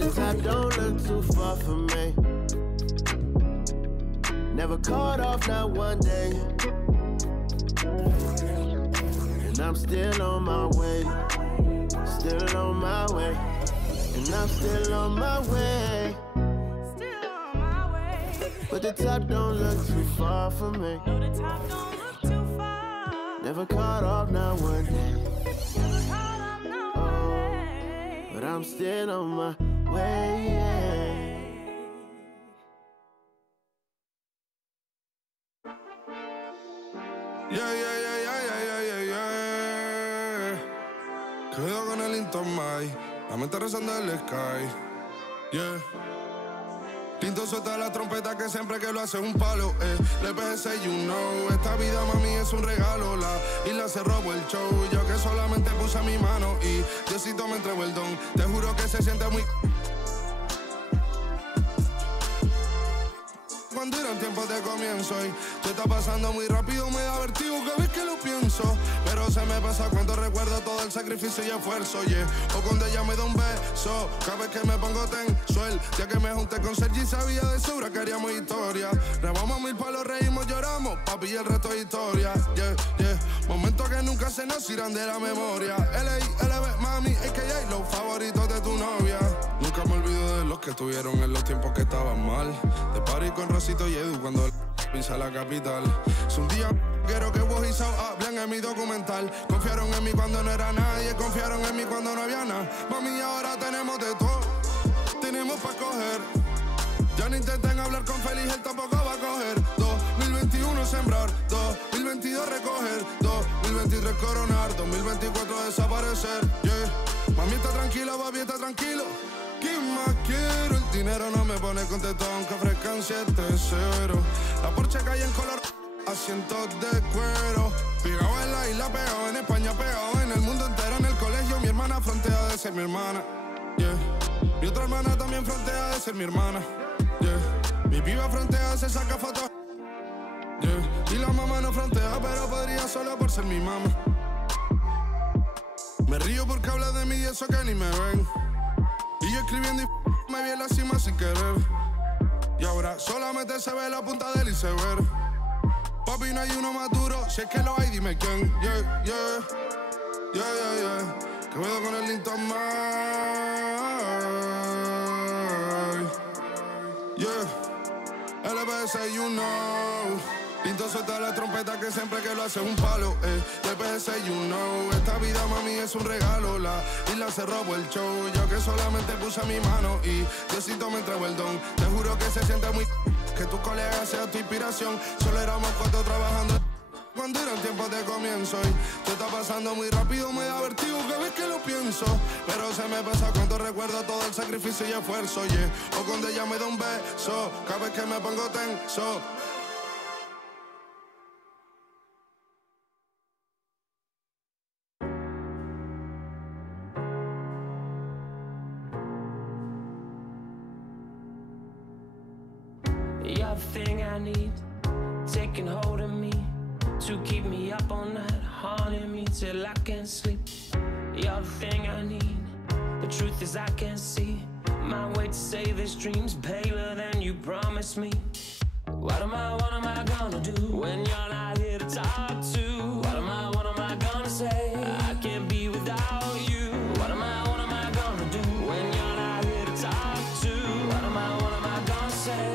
the top don't look too far from me. Never caught off, not one day. And I'm still on my way. Still on my way. And I'm still on my way. Still on my way. But the top don't look too far from me. No, the top don't look too far. Never caught off, not one day. Never caught off, not one day. But I'm still on my way. Quedo con el Intomai, la mente rezando en el sky. Tinto suelta la trompeta que siempre que lo hace es un palo, Le pensé, you know, esta vida mami es un regalo. La isla se robó el show, yo que solamente puse mi mano y Diosito me entregó el don. Te juro que se siente muy... Cuando eran tiempos de comienzo y te está pasando muy rápido, me da vertigo cada vez que lo pienso. Pero se me pasa cuando recuerdo todo el sacrificio y esfuerzo, O cuando ella me da un beso, cada vez que me pongo tenso. El día que me junté con Sergi sabía de sobra que haríamos historia. Rebamos mil palos, reímos, lloramos, papi, y el resto es historia, Momentos que nunca se nos irán de la memoria. L.I.L.B. mami, a.k.a. los favoritos de tu novia. Nunca me olvido de los que estuvieron en los tiempos que estaban mal. De party con Rosito y Edu cuando pisa la capital. Es un día quiero que vos y Sao hablen en mi documental. Confiaron en mí cuando no era nadie, confiaron en mí cuando no había nada. Mami, ahora tenemos de todo, tenemos pa' coger. Ya no intenten hablar con Feliz, él tampoco va a coger. 2021 sembrar, 2022 recoger, 2023 coronar, 2024 desaparecer, Mami está tranquila, papi está tranquilo. ¿Qué más quiero? El dinero no me pone contento aunque ofrezcan 7-0. La Porsche cae en color, asientos de cuero. Pegado en la isla, pegado en España, pegado en el mundo entero. En el colegio mi hermana frontea de ser mi hermana, Mi otra hermana también frontea de ser mi hermana, Mi piba frontea, se saca fotos, Y la mamá no frontea, pero podría solo por ser mi mamá. Me río porque habla de mí y eso que ni me ven. Y yo escribiendo y me vi en la cima sin querer. Y ahora solamente se ve la punta del iceberg. Papi, no hay uno más duro, si es que lo hay, dime quién. Que veo con el Linton LBS, you know. Pinto suelta la trompeta que siempre que lo hace es un palo, LBS, you know. Esta vida, mami, es un regalo. La isla se robó el show, yo que solamente puse mi mano y Diosito me entregó el don. Te juro que se siente muy... que tu colega sea tu inspiración. Solo éramos 4 trabajando cuando eran tiempos de comienzo y te está pasando muy rápido, me da vertigo cada vez que lo pienso. Pero se me pasa cuando recuerdo todo el sacrificio y esfuerzo, O cuando ella me da un beso, cada vez que me pongo tenso. You're the thing I need, taking hold of me, to keep me up all night, haunting me till I can't sleep. You're the thing I need, the truth is I can't see my way to save this dream's paler than you promised me. What am I gonna do when you're not here to talk to? What am I gonna say? I can't be without you. What am I gonna do when you're not here to talk to? What am I gonna say?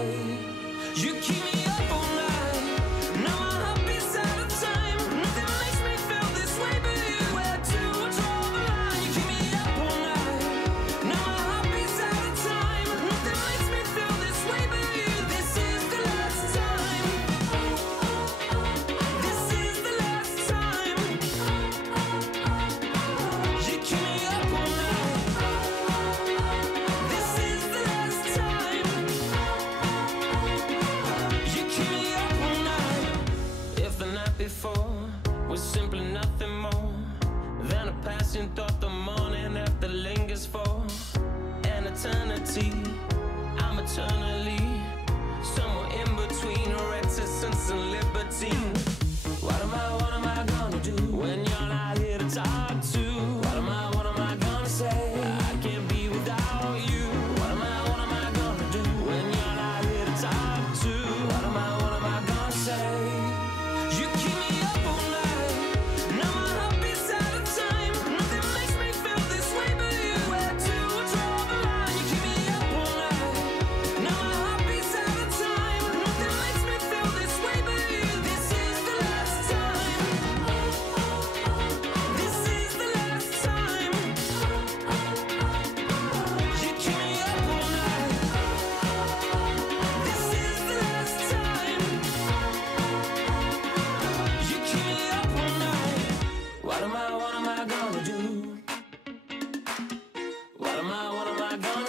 You keep me up all night, now my heart beats out of time. Nothing makes me feel this way but you. Where to draw the line? You keep me up all night, now my heart beats out of time. Nothing makes me feel this way but you. This is the last time. This is the last time.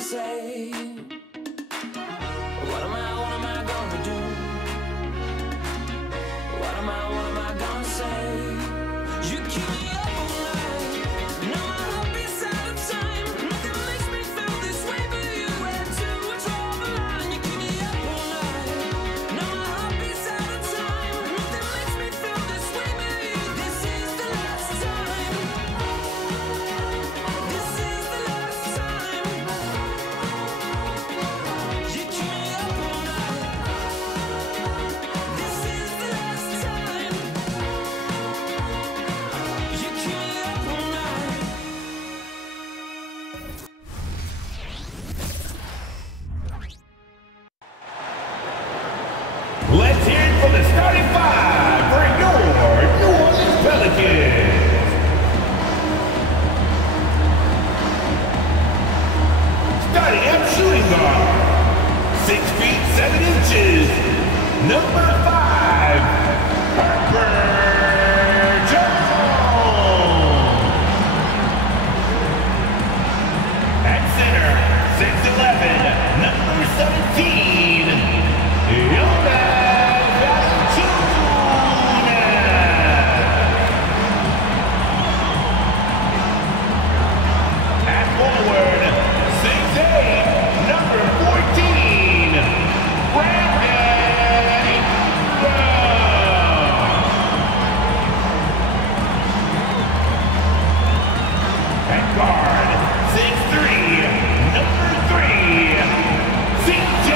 say? What am I gonna do? What am I gonna say? You keep me up all night. No, I hope it's out of time. Nothing makes me feel this way, but you had to draw the line. You keep me up all night. No, I hope it's out of time. Nothing makes me feel this way, but you. This is the last time. This is the last time. You keep me up all night. This is the last time. You keep me up all night. Let's hear it for the starting five for your New Orleans Pelicans. Starting at shooting guard, 6 feet 7 inches, number 5, Herbert Jones. At center, 6'11", number 17. At forward, 6'8", number 14, Brandon Ingram. At guard, 6'3", number 3, CJ.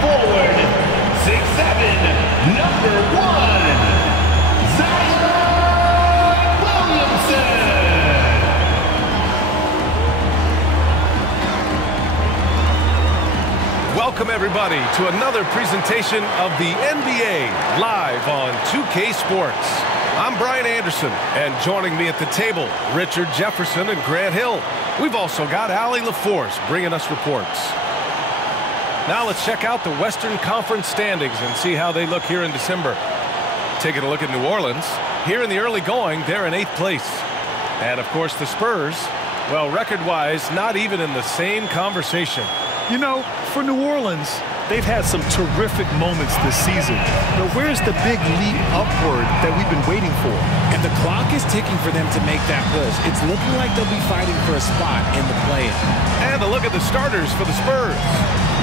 Forward, 6'7", number 1, Zion Williamson. Welcome everybody to another presentation of the NBA live on 2K Sports. I'm Brian Anderson, and joining me at the table, Richard Jefferson and Grant Hill. We've also got Allie LaForce bringing us reports. Now let's check out the Western Conference standings and see how they look here in December. Taking a look at New Orleans. Here in the early going, they're in 8th place. And of course the Spurs, well, record-wise, not even in the same conversation. You know, for New Orleans, they've had some terrific moments this season. But where's the big leap upward that we've been waiting for? And the clock is ticking for them to make that push. It's looking like they'll be fighting for a spot in the play-in. And a look at the starters for the Spurs.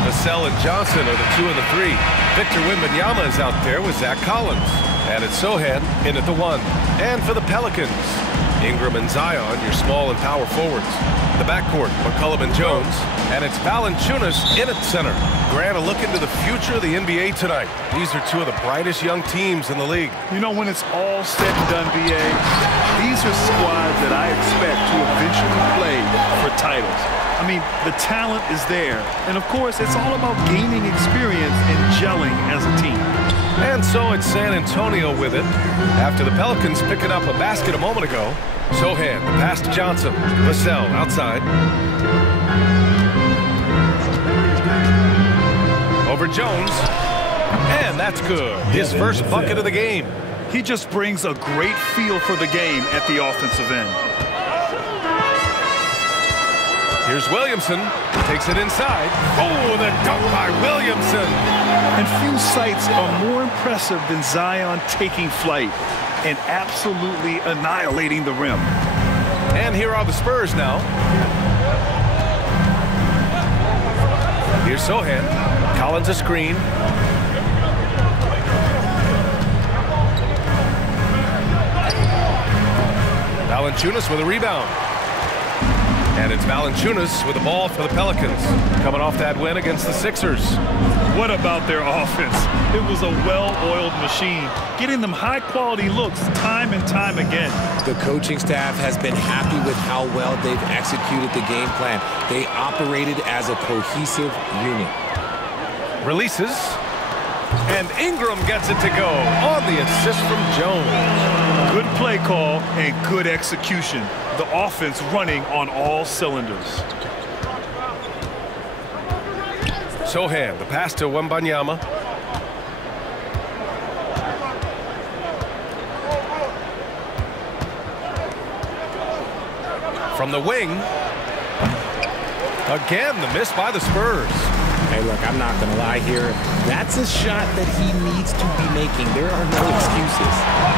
Vassell and Johnson are the 2 and the 3. Victor Wembanyama is out there with Zach Collins. And it's Sohan in at the 1. And for the Pelicans, Ingram and Zion, your small and power forwards. The backcourt, McCollum and Jones. And it's Valanciunas in at center. Grant, a look into the future of the NBA tonight. These are 2 of the brightest young teams in the league. You know, when it's all said and done, BA, these are squads that I expect to eventually play for titles. I mean, the talent is there. And, of course, it's all about gaining experience and gelling as a team. And so it's San Antonio with it. After the Pelicans picking up a basket a moment ago, Sohan, the pass to Johnson. Vassell outside. Over Jones. And that's good. His first bucket of the game. He just brings a great feel for the game at the offensive end. Here's Williamson. Takes it inside. Oh, the dunk by Williamson. And few sights are more impressive than Zion taking flight and absolutely annihilating the rim. And here are the Spurs now. Here's Sohan. Collins a screen. Valanciunas with a rebound. And it's Valanciunas with the ball for the Pelicans. Coming off that win against the Sixers. What about their offense? It was a well-oiled machine, getting them high-quality looks time and time again. The coaching staff has been happy with how well they've executed the game plan. They operated as a cohesive unit. Releases. And Ingram gets it to go on the assist from Jones. Good play call and good execution. The offense running on all cylinders. Sohan, the pass to Wembanyama. From the wing. Again, the miss by the Spurs. Hey, look, I'm not going to lie here. That's a shot that he needs to be making. There are no excuses.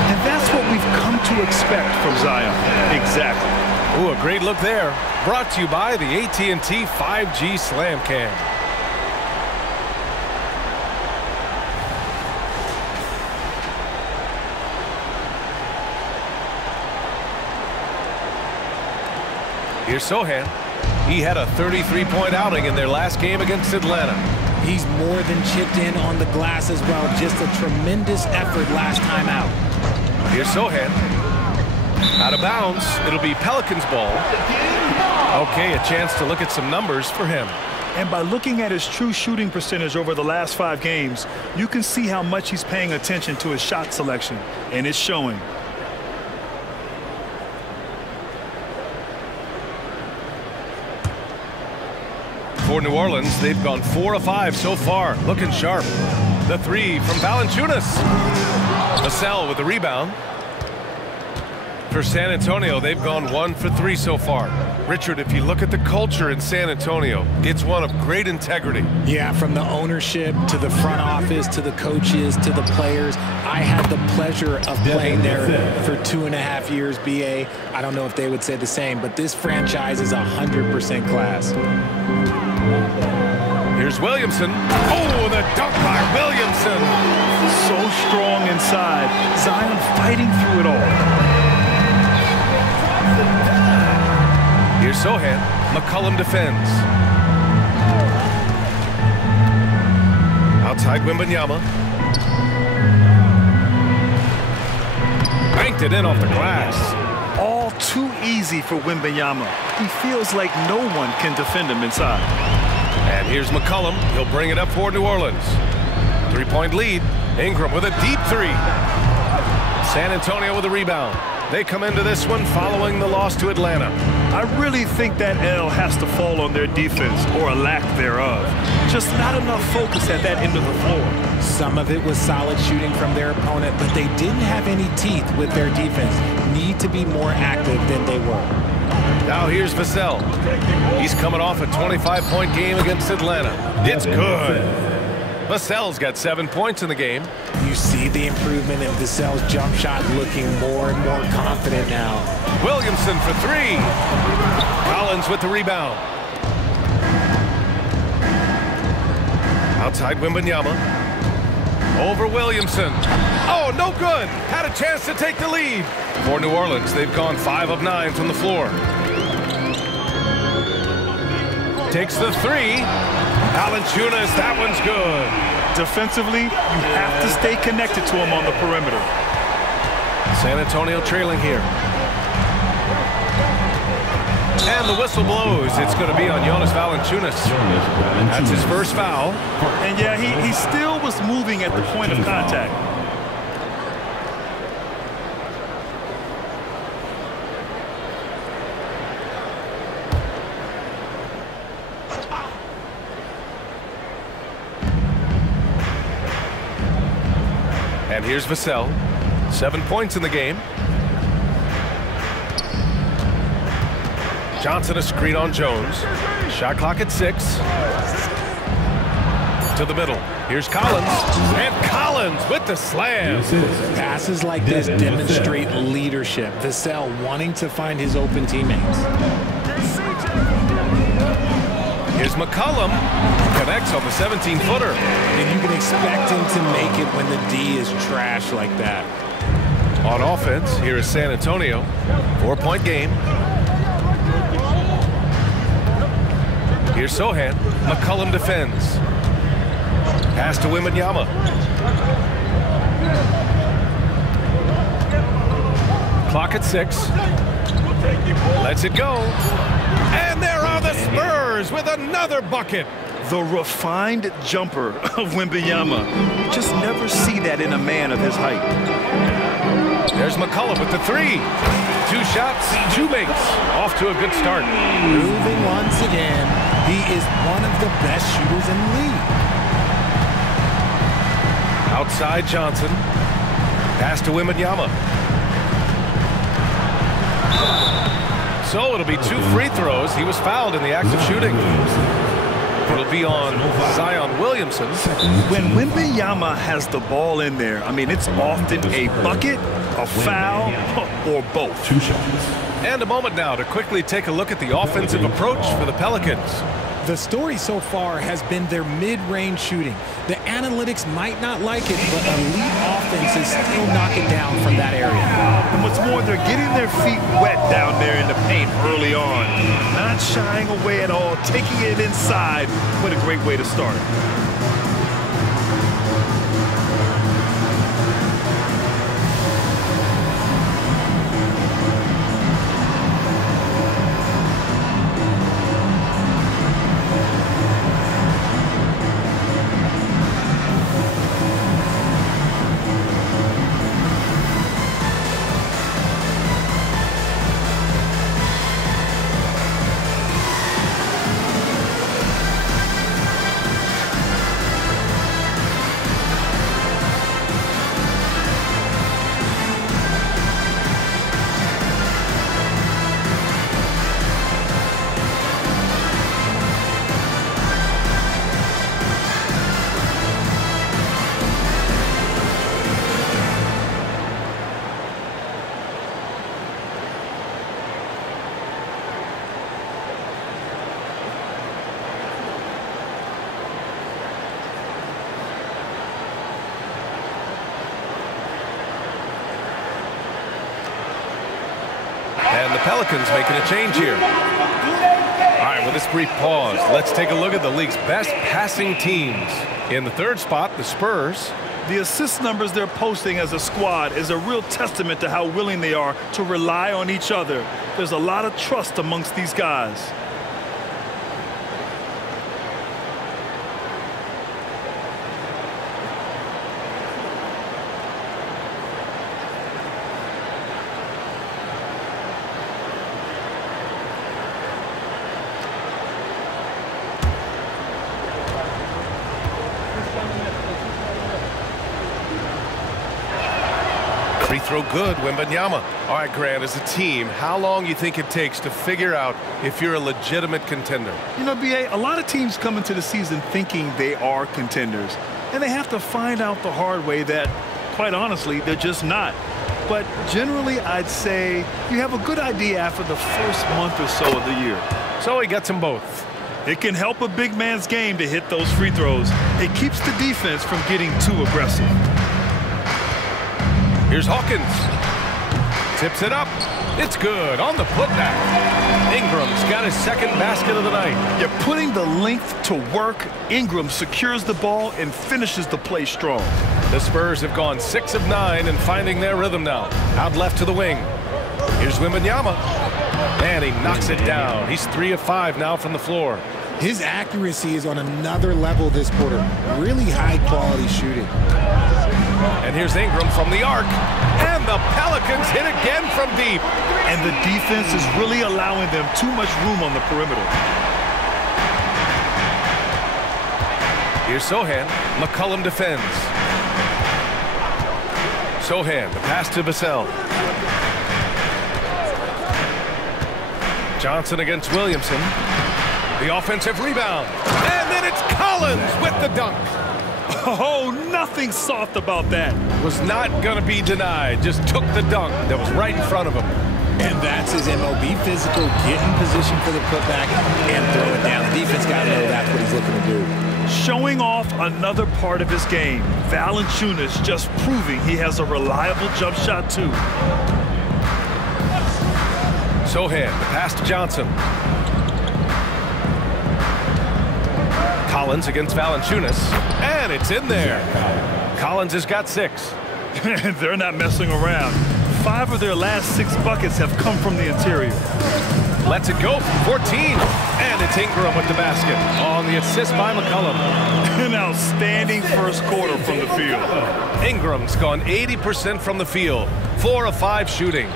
And that's what we've come to expect from Zion. Exactly. Ooh, a great look there. Brought to you by the AT&T 5G Slam Cam. Here's Sohan. He had a 33-point outing in their last game against Atlanta. He's more than chipped in on the glass as well. Just a tremendous effort last time out. Here's Sohan. Out of bounds. It'll be Pelicans ball. Okay, a chance to look at some numbers for him. And by looking at his true shooting percentage over the last 5 games, you can see how much he's paying attention to his shot selection, and it's showing. For New Orleans, they've gone 4 of 5 so far, looking sharp. The 3 from Valanciunas. Vassell with the rebound. For San Antonio, they've gone 1 for 3 so far. Richard, if you look at the culture in San Antonio, it's one of great integrity. Yeah, from the ownership to the front office to the coaches to the players. I had the pleasure of playing there for 2.5 years, BA. I don't know if they would say the same, but this franchise is 100% class. Here's Williamson. Oh, the dunk by Williamson. So strong inside. Zion fighting through it all. Here's Sohan. McCollum defends. Outside Wembanyama. Banked it in off the glass. All too easy for Wembanyama. He feels like no one can defend him inside. And here's McCollum. He'll bring it up for New Orleans. 3-point lead. Ingram with a deep 3. San Antonio with a rebound. They come into this one following the loss to Atlanta. I really think that L has to fall on their defense, or a lack thereof. Just not enough focus at that end of the floor. Some of it was solid shooting from their opponent, but they didn't have any teeth with their defense. Need to be more active than they were. Now here's Vassell. He's coming off a 25-point game against Atlanta. It's good. Vassell's got 7 points in the game. You see the improvement in Vassell's jump shot, looking more and more confident now. Williamson for 3. Collins with the rebound. Outside Wembanyama. Over Williamson. Oh, no good. Had a chance to take the lead. For New Orleans, they've gone 5 of 9 from the floor. Takes the 3. Valanciunas, that one's good. Defensively, you have to stay connected to him on the perimeter. San Antonio trailing here. And the whistle blows. It's going to be on Jonas Valanciunas. That's his first foul. And yeah, he still was moving at the point of contact. And here's Vassell. 7 points in the game. Johnson a screen on Jones. Shot clock at 6. To the middle. Here's Collins. And Collins with the slam. Passes like this demonstrate leadership. Vassell wanting to find his open teammates. Here's McCollum. Connects on the 17-footer. And you can expect him to make it when the D is trash like that. On offense, here is San Antonio. 4-point game. Here's Sohan. McCollum defends. Pass to Wembanyama. Clock at 6. Lets it go. And there are the Spurs with another bucket. The refined jumper of Wembanyama. You just never see that in a man of his height. There's McCollum with the 3. 2 shots, 2 makes. Off to a good start. Moving once again. He is one of the best shooters in the league. Outside Johnson. Pass to Wembanyama. So it'll be 2 free throws. He was fouled in the act of shooting. It'll be on Zion Williamson. When Wembanyama has the ball in there, I mean, it's often a bucket, a foul, or both. 2 shots. And a moment now to quickly take a look at the offensive approach for the Pelicans. The story so far has been their mid-range shooting. The analytics might not like it, but elite offense is still knocking down from that area. And what's more, they're getting their feet wet down there in the paint early on. Not shying away at all, taking it inside. What a great way to start. And the Pelicans making a change here. All right, with this brief pause, let's take a look at the league's best passing teams. In the 3rd spot, the Spurs. The assist numbers they're posting as a squad is a real testament to how willing they are to rely on each other. There's a lot of trust amongst these guys. Free throw good, Wembanyama. All right, Grant, as a team, how long do you think it takes to figure out if you're a legitimate contender? You know, B.A., a lot of teams come into the season thinking they are contenders, and they have to find out the hard way that, quite honestly, they're just not. But generally, I'd say you have a good idea after the first month or so of the year. So he gets them both. It can help a big man's game to hit those free throws. It keeps the defense from getting too aggressive. Here's Hawkins. Tips it up. It's good on the putback. Ingram's got his 2nd basket of the night. You're putting the length to work. Ingram secures the ball and finishes the play strong. The Spurs have gone 6 of 9 and finding their rhythm now. Out left to the wing. Here's Wembanyama. And he knocks it down. He's 3 of 5 now from the floor. His accuracy is on another level this quarter. Really high-quality shooting. And here's Ingram from the arc. And the Pelicans hit again from deep. And the defense is really allowing them too much room on the perimeter. Here's Sohan. McCollum defends. Sohan, the pass to Vassell. Johnson against Williamson. The offensive rebound. And then it's Collins with the dunk. Oh, nothing soft about that. Was not going to be denied. Just took the dunk that was right in front of him. And that's his MO. Be physical, get in position for the putback, and throw it down. The defense got to know that's what he's looking to do. Showing off another part of his game. Valanciunas just proving he has a reliable jump shot, too. Sohan, the pass to Johnson. Collins against Valanciunas, and it's in there. Collins has got 6. They're not messing around. 5 of their last 6 buckets have come from the interior. Lets it go from 14, and it's Ingram with the basket on the assist by McCollum. An outstanding first quarter from the field. Ingram's gone 80% from the field, 4 of 5 shooting.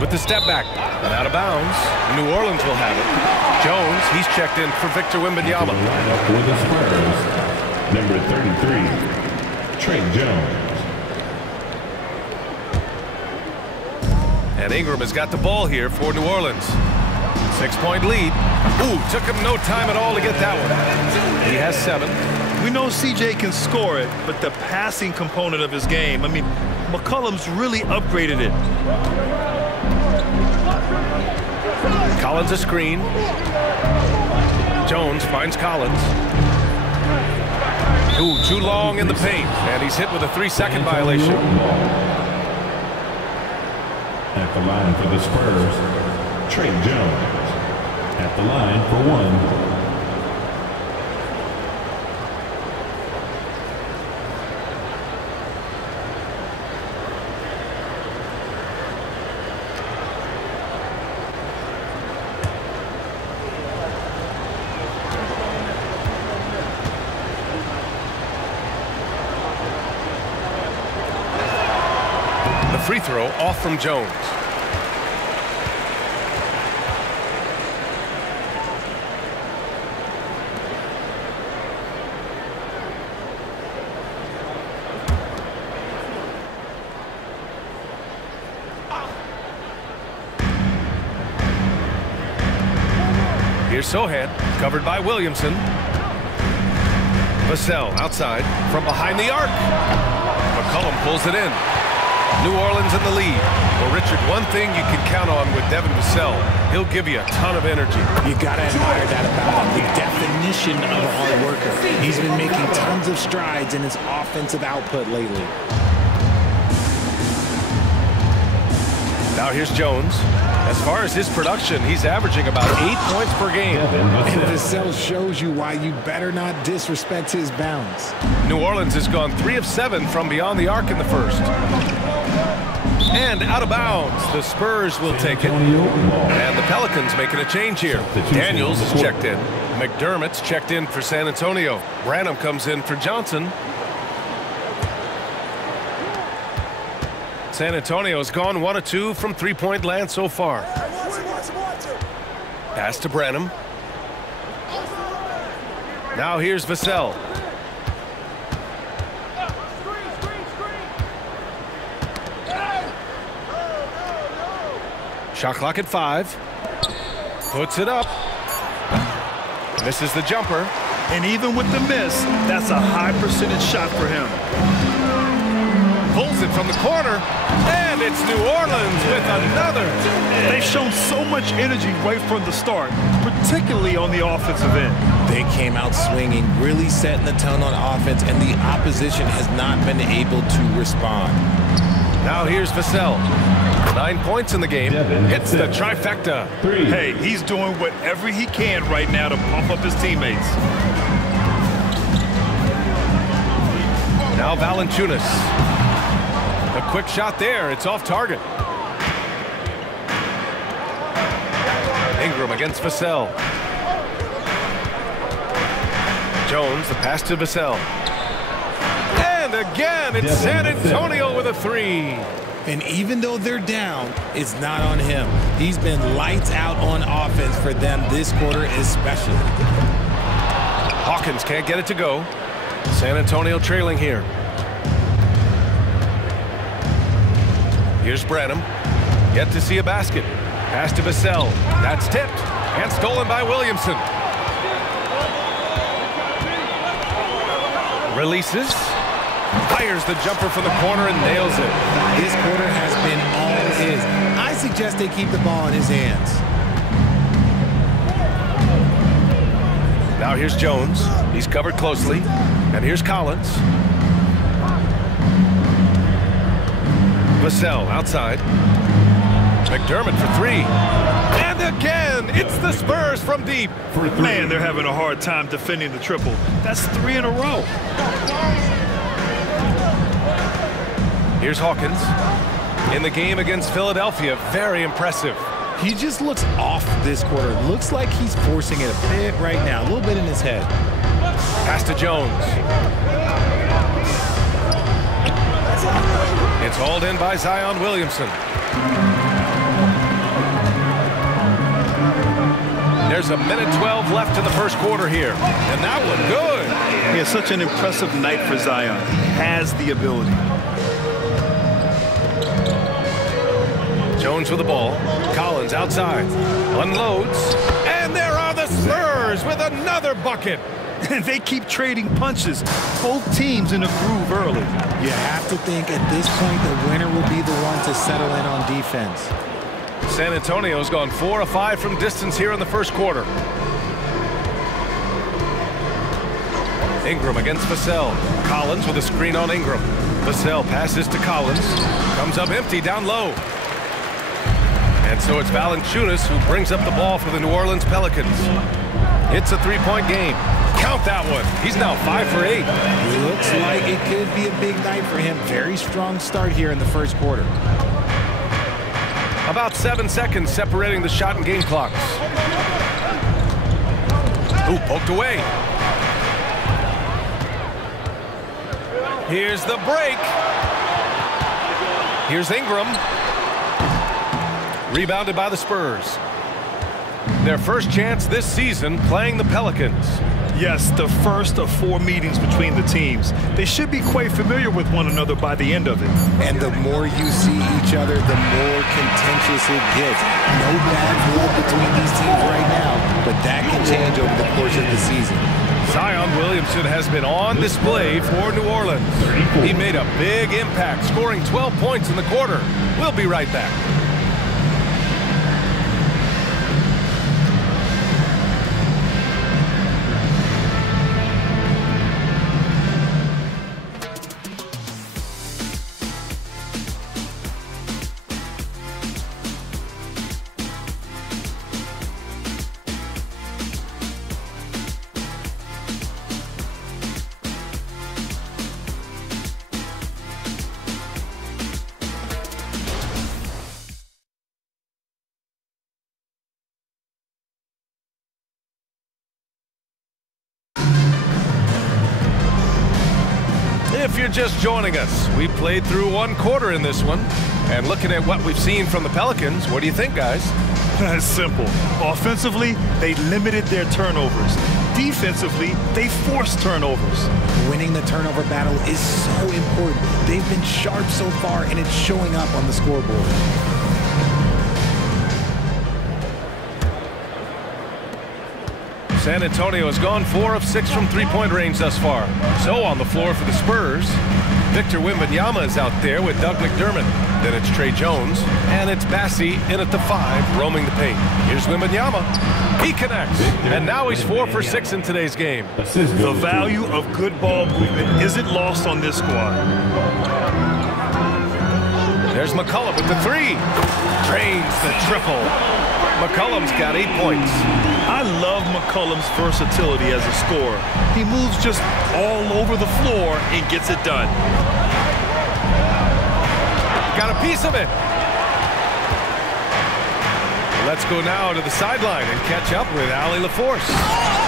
With the step back and out of bounds, New Orleans will have it. Jones, he's checked in for Victor Wembanyama. Lineup for the Spurs, number 33, Trey Jones. And Ingram has got the ball here for New Orleans. 6-point lead. Ooh, took him no time at all to get that one. He has 7. We know CJ can score it, but the passing component of his game, I mean, McCollum's really upgraded it. Collins a screen. Jones finds Collins. Ooh, too long in the paint, and he's hit with a 3-second violation. At the line for the Spurs, Trey Jones. At the line for 1. Free throw off from Jones. Here's Sohan, covered by Williamson. Vassell outside from behind the arc. McCollum pulls it in. New Orleans in the lead. Well, Richard, one thing you can count on with Devin Vassell, he'll give you a ton of energy. You got to admire that about him. The definition of a hard worker. He's been making tons of strides in his offensive output lately. Now here's Jones. As far as his production, he's averaging about 8 points per game. And Vassell shows you why you better not disrespect his bounce. New Orleans has gone 3 of 7 from beyond the arc in the first. And out of bounds. The Spurs will take it. And the Pelicans making a change here. Daniels is checked in. McDermott's checked in for San Antonio. Branham comes in for Johnson. San Antonio has gone 1 of 2 from 3-point land so far. Pass to Branham. Now here's Vassell. Shot clock at 5. Puts it up. Misses the jumper. And even with the miss, that's a high percentage shot for him. Pulls it from the corner. And it's New Orleans with another. They've shown so much energy right from the start, particularly on the offensive end. They came out swinging, really setting the tone on offense, and the opposition has not been able to respond. Now here's Vassell. 9 points in the game. Hits the trifecta. Hey, he's doing whatever he can right now to pump up his teammates. Now Valanciunas. A quick shot there. It's off target. Ingram against Vassell. Jones, the pass to Vassell. And again, it's San Antonio with a 3. And even though they're down, it's not on him. He's been lights out on offense for them this quarter especially. Hawkins can't get it to go. San Antonio trailing here. Here's Branham. Yet to see a basket. Pass to Vassell. That's tipped and stolen by Williamson. Releases. Fires the jumper from the corner and nails it. This quarter has been all his. I suggest they keep the ball in his hands. Now here's Jones. He's covered closely. And here's Collins. Vassell outside. McDermott for 3. And again, it's the Spurs from deep. Man, they're having a hard time defending the triple. That's 3 in a row. Here's Hawkins. In the game against Philadelphia, very impressive. He just looks off this quarter. Looks like he's forcing it a bit right now. A little bit in his head. Pass to Jones. It's hauled in by Zion Williamson. There's a minute 12 left in the first quarter here. And that one good. He has such an impressive night for Zion. He has the ability. Jones Jones with the ball. Collins outside. Unloads. And there are the Spurs with another bucket. And they keep trading punches. Both teams in a groove early. You have to think at this point the winner will be the one to settle in on defense. San Antonio's gone 4 of 5 from distance here in the first quarter. Ingram against Vassell. Collins with a screen on Ingram. Vassell passes to Collins. Comes up empty down low. And so it's Valanciunas who brings up the ball for the New Orleans Pelicans. It's a three-point game. Count that one. He's now 5 for 8. Looks like it could be a big night for him. Very strong start here in the first quarter. About 7 seconds separating the shot and game clocks. Ooh, poked away. Here's the break. Here's Ingram. Rebounded by the Spurs. Their first chance this season playing the Pelicans. Yes, the first of 4 meetings between the teams. They should be quite familiar with one another by the end of it. And the more you see each other, the more contentious it gets. No bad blood between these teams right now, but that can change over the course of the season. Zion Williamson has been on display for New Orleans. He made a big impact, scoring 12 points in the quarter. We'll be right back. If you're just joining us, we played through 1 quarter in this one. And looking at what we've seen from the Pelicans, what do you think, guys? It's simple. Offensively, they limited their turnovers. Defensively, they forced turnovers. Winning the turnover battle is so important. They've been sharp so far, and it's showing up on the scoreboard. San Antonio has gone 4 of 6 from three-point range thus far. So on the floor for the Spurs, Victor Wembanyama is out there with Doug McDermott. Then it's Trey Jones, and it's Bassie in at the 5, roaming the paint. Here's Wembanyama. He connects, and now he's 4 for 6 in today's game. The value of good ball movement isn't lost on this squad. There's McCollum with the 3. Drains the triple. McCollum's got 8 points. I love McCollum's versatility as a scorer. He moves just all over the floor and gets it done. Got a piece of it. Let's go now to the sideline and catch up with Allie LaForce.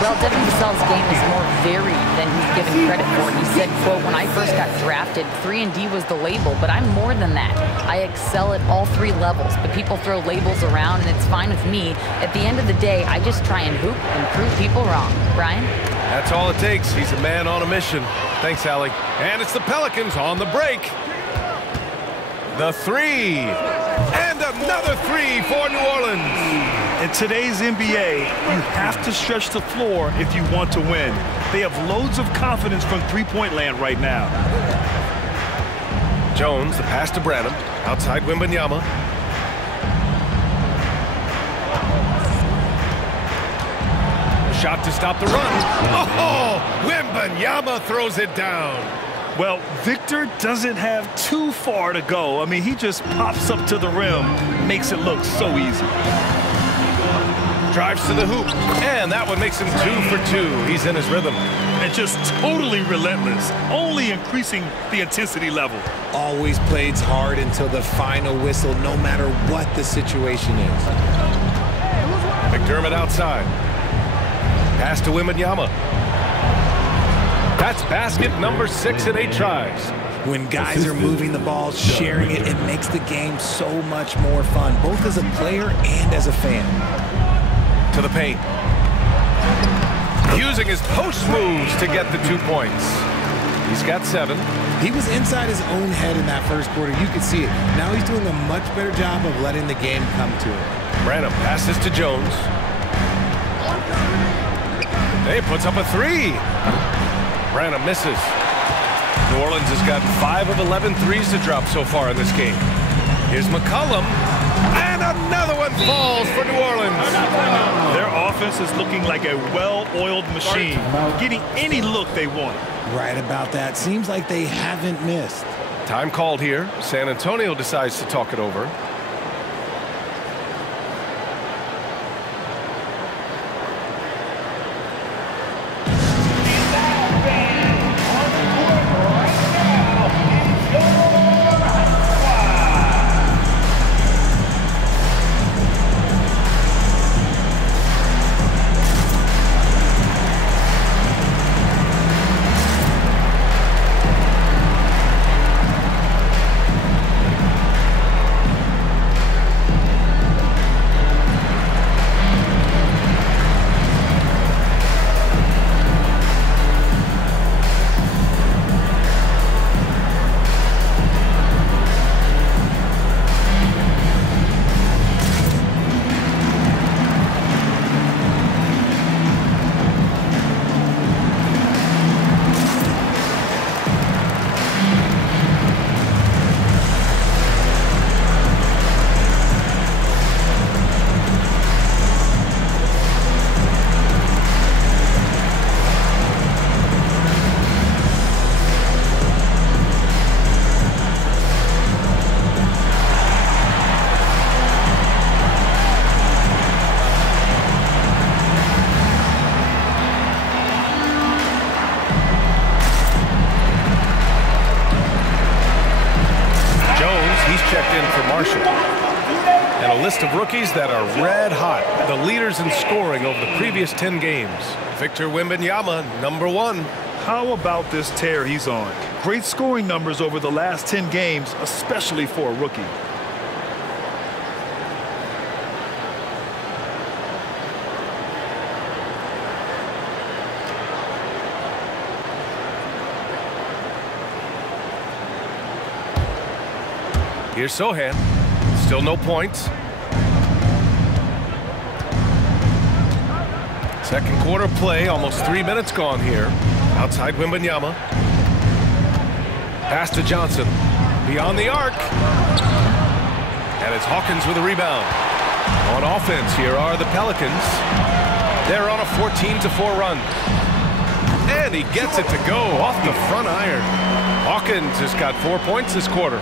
Well, Devin Vassell's game is more varied than he's given credit for. He said, quote, when I first got drafted, 3-and-D was the label, but I'm more than that. I excel at all 3 levels, but people throw labels around, and it's fine with me. At the end of the day, I just try and hoop and prove people wrong. Brian? That's all it takes. He's a man on a mission. Thanks, Allie. And it's the Pelicans on the break. The 3. And another 3 for New Orleans. In today's NBA, you have to stretch the floor if you want to win. They have loads of confidence from three-point land right now. Jones, the pass to Branham. Outside Wembanyama. Shot to stop the run. Oh, Wembanyama throws it down. Well, Victor doesn't have too far to go. I mean, he just pops up to the rim, makes it look so easy. Drives to the hoop, and that one makes him 2 for 2. He's in his rhythm. And just totally relentless, only increasing the intensity level. Always plays hard until the final whistle, no matter what the situation is. McDermott outside. Pass to Wembanyama. That's basket number 6 in 8 tries. When guys are moving the ball, sharing it, it makes the game so much more fun, both as a player and as a fan. To the paint. Using his post moves to get the 2 points. He's got 7. He was inside his own head in that first quarter. You could see it. Now he's doing a much better job of letting the game come to him. Branham passes to Jones. He puts up a 3. Branham misses. New Orleans has gotten 5 of 11 threes to drop so far in this game. Here's McCollum. And another one falls for New Orleans. Their offense is looking like a well-oiled machine, getting any look they want. Right about that. Seems like they haven't missed. Time called here. San Antonio decides to talk it over. And a list of rookies that are red hot, the leaders in scoring over the previous 10 games. Victor Wembanyama, number 1. How about this tear he's on? Great scoring numbers over the last 10 games, especially for a rookie. Here's Sohan. Still no points. Second quarter play, almost 3 minutes gone here. Outside Wembanyama. Pass to Johnson. Beyond the arc. And it's Hawkins with a rebound. On offense, here are the Pelicans. They're on a 14-4 run. And he gets it to go off the front iron. Hawkins has got 4 points this quarter.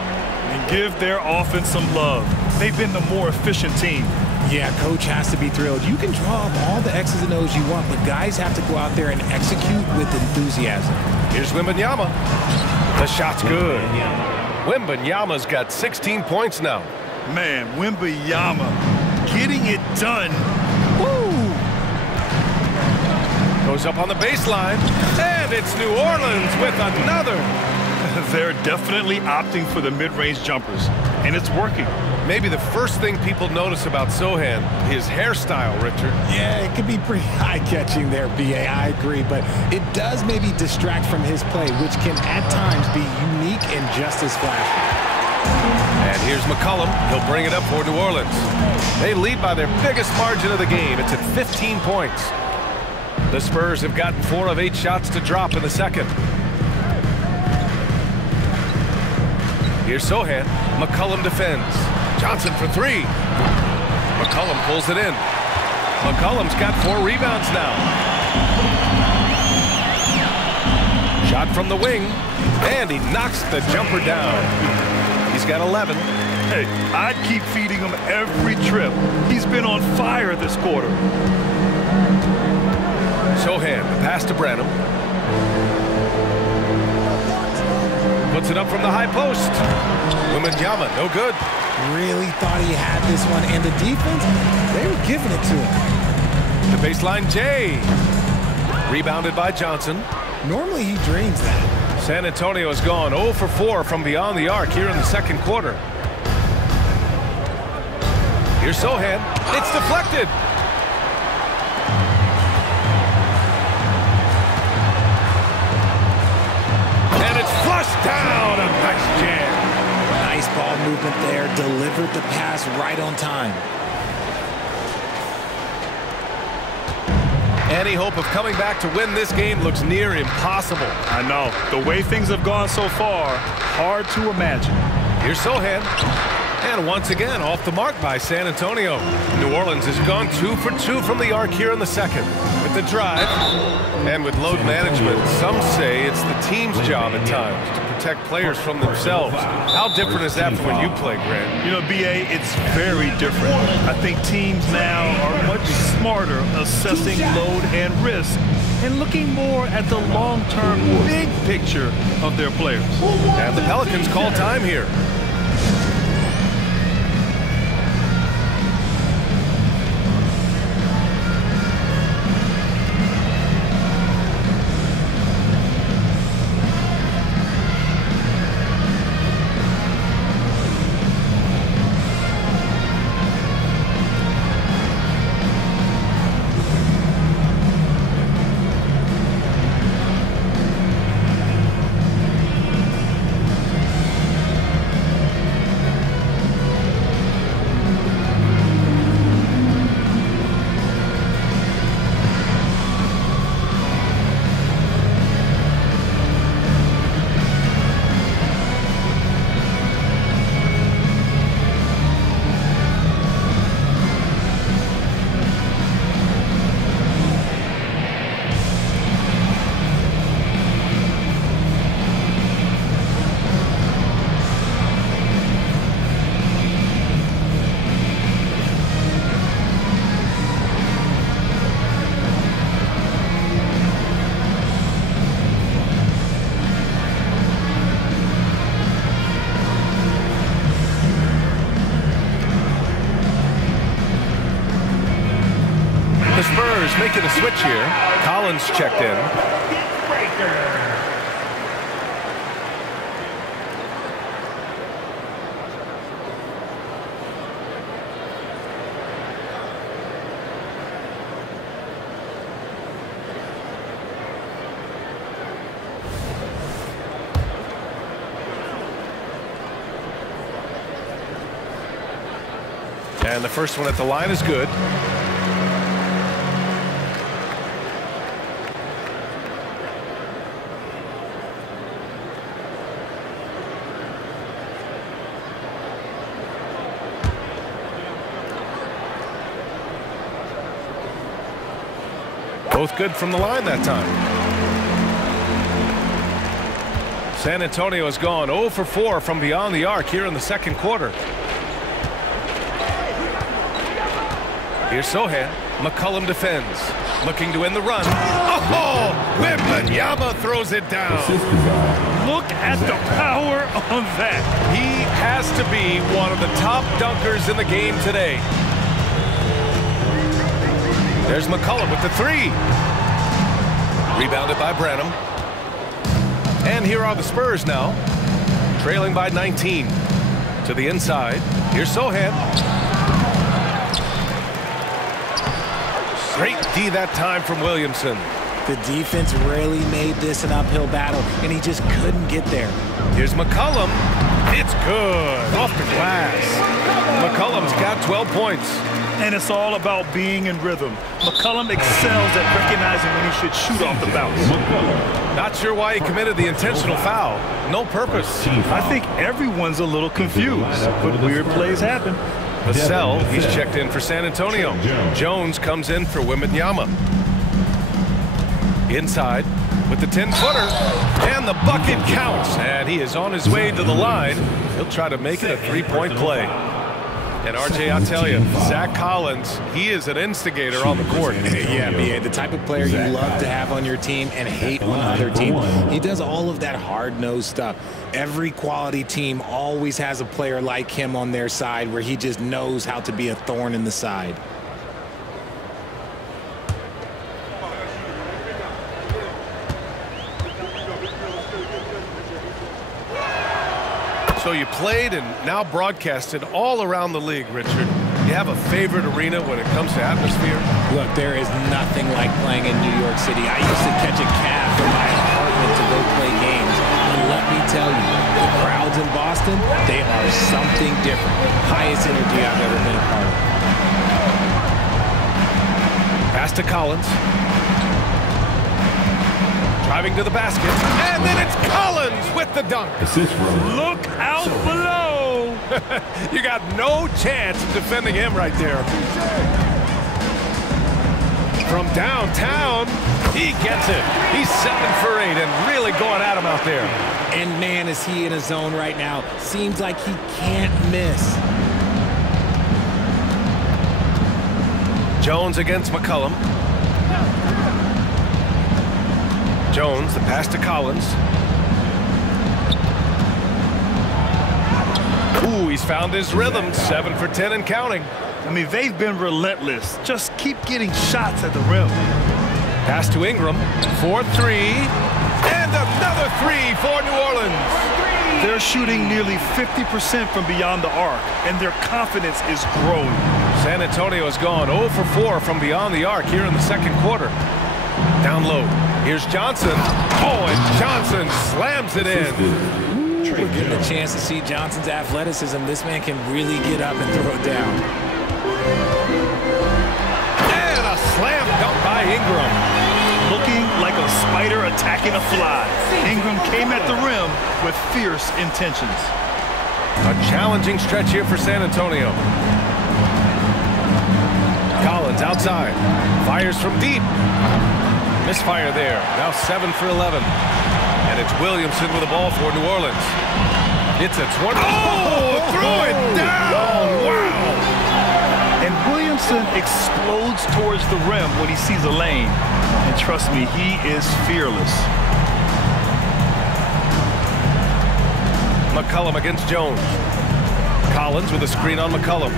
And give their offense some love. They've been the more efficient team. Yeah, coach has to be thrilled. You can draw up all the X's and O's you want, but guys have to go out there and execute with enthusiasm. Here's Wembanyama. The shot's good. Wembanyama's got 16 points now. Man, Wembanyama getting it done. Woo! Goes up on the baseline, and it's New Orleans with another. They're definitely opting for the mid-range jumpers, and it's working. Maybe the first thing people notice about Sohan, his hairstyle, Richard. Yeah, it could be pretty eye-catching there, B.A. I agree, but it does maybe distract from his play, which can at times be unique and just as flashy. And here's McCollum. He'll bring it up for New Orleans. They lead by their biggest margin of the game. It's at 15 points. The Spurs have gotten 4 of 8 shots to drop in the second. Here's Sohan. McCollum defends. Johnson for 3. McCollum pulls it in. McCollum's got 4 rebounds now. Shot from the wing. And he knocks the jumper down. He's got 11. Hey, I'd keep feeding him every trip. He's been on fire this quarter. Sohan, the pass to Branham. Puts it up from the high post. Wembanyama, no good. Really thought he had this one, and the defense, they were giving it to him. The baseline, Jay. Rebounded by Johnson. Normally he drains that. San Antonio has gone 0 for 4 from beyond the arc here in the second quarter. Here's Sohan. It's deflected. down. A nice jam. Nice ball movement there. Delivered the pass right on time. Any hope of coming back to win this game looks near impossible. I know. The way things have gone so far, hard to imagine. Here's Sohan. And once again, off the mark by San Antonio. New Orleans has gone 2 for 2 from the arc here in the second. With the drive and with load management, some say it's the team's job at times to protect players from themselves. How different is that from when you play, Grant? You know, B.A., it's very different. I think teams now are much smarter assessing load and risk and looking more at the long-term big picture of their players. And the Pelicans call time here. The Spurs making a switch here. Collins checked in. And the first one at the line is good. Both good from the line that time. San Antonio has gone 0 for 4 from beyond the arc here in the second quarter. Here's Sohan. McCollum defends. Looking to win the run. Oh! Wembanyama throws it down. Look at the power on that. He has to be one of the top dunkers in the game today. There's McCollum with the three. Rebounded by Branham. And here are the Spurs now. Trailing by 19. To the inside. Here's Sohan. Great D that time from Williamson. The defense really made this an uphill battle, and he just couldn't get there. Here's McCollum. It's good. Off the glass. McCollum's got 12 points. And it's all about being in rhythm. McCollum excels at recognizing when he should shoot off the bounce. Not sure why he committed the intentional foul. No purpose. I think everyone's a little confused, but weird plays happen. Vassell, he's checked in for San Antonio. Jones comes in for Wembanyama. Inside with the 10-footer, and the bucket counts. And he is on his way to the line. He'll try to make it a three-point play. And RJ, I'll tell you, Zach Collins, he is an instigator on the court. Yeah, B.A., the type of player you love to have on your team and hate on other team. He does all of that hard-nosed stuff. Every quality team always has a player like him on their side where he just knows how to be a thorn in the side. So you played and now broadcasted all around the league, Richard. You have a favorite arena when it comes to atmosphere? Look, there is nothing like playing in New York City. I used to catch a cab from my apartment to go play games. And let me tell you, Williamson, they are something different. Highest energy I've ever been a part of. Pass to Collins. Driving to the basket. And then it's Collins with the dunk. Assist from Look out below. You got no chance of defending him right there. From downtown, he gets it. He's 7 for 8 and really going at him out there. And man, is he in a zone right now. Seems like he can't miss. Jones against McCollum. Jones, the pass to Collins. Ooh, he's found his rhythm. 7 for 10 and counting. I mean, they've been relentless. Just keep getting shots at the rim. Pass to Ingram for 3. And another 3 for New Orleans. They're shooting nearly 50% from beyond the arc, and their confidence is growing. San Antonio has gone 0 for 4 from beyond the arc here in the second quarter. Down low. Here's Johnson. Oh, and Johnson slams it in. We're getting a chance to see Johnson's athleticism. This man can really get up and throw it down. And a slam dunk by Ingram. Looking like a spider attacking a fly. Ingram came at the rim with fierce intentions. A challenging stretch here for San Antonio. Collins outside. Fires from deep. Misfire there. Now 7 for 11. And it's Williamson with the ball for New Orleans. It's a 20. Oh, throw it down. Wow. And Williamson explodes towards the rim when he sees a lane. And trust me, he is fearless. McCollum against Jones. Collins with a screen on McCollum.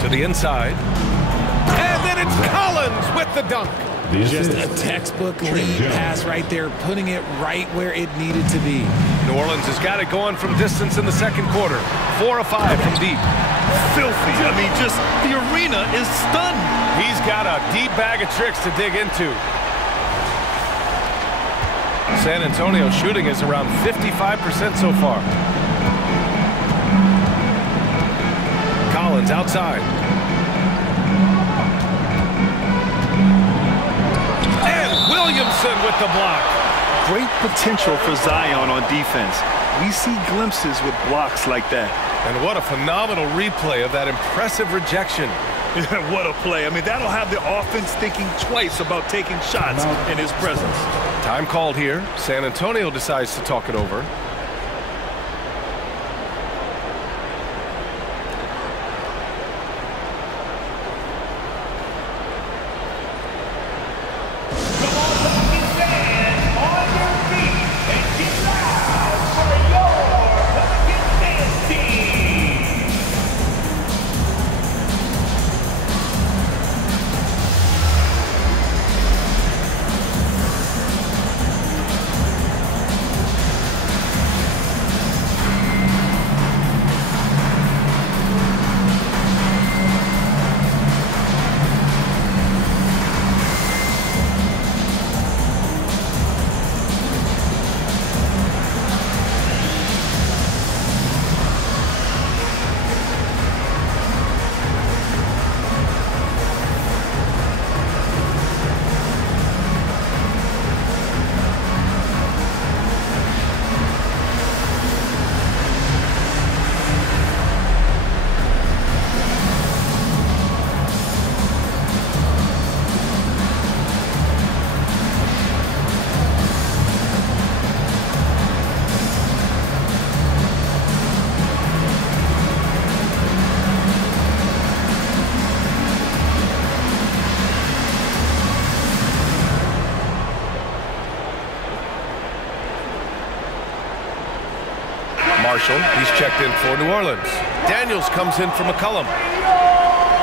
To the inside. And then it's Collins with the dunk. Just a textbook lead pass right there, putting it right where it needed to be. New Orleans has got it going from distance in the second quarter. 4 of 5 from deep. Filthy. I mean, just the arena is stunned. He's got a deep bag of tricks to dig into. San Antonio shooting is around 55% so far. Collins outside. Williamson with the block. Great potential for Zion on defense. We see glimpses with blocks like that. And what a phenomenal replay of that impressive rejection. What a play. I mean, that'll have the offense thinking twice about taking shots in his presence. Time called here. San Antonio decides to talk it over. Marshall, he's checked in for New Orleans. Daniels comes in for McCollum.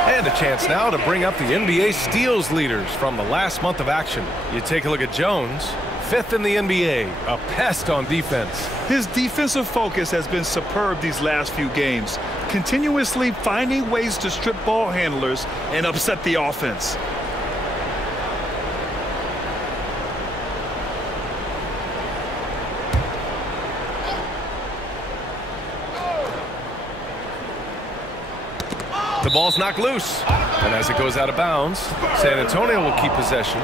And a chance now to bring up the NBA steals leaders from the last month of action. You take a look at Jones, 5th in the NBA, a pest on defense. His defensive focus has been superb these last few games, continuously finding ways to strip ball handlers and upset the offense. The ball's knocked loose. And as it goes out of bounds, San Antonio will keep possession.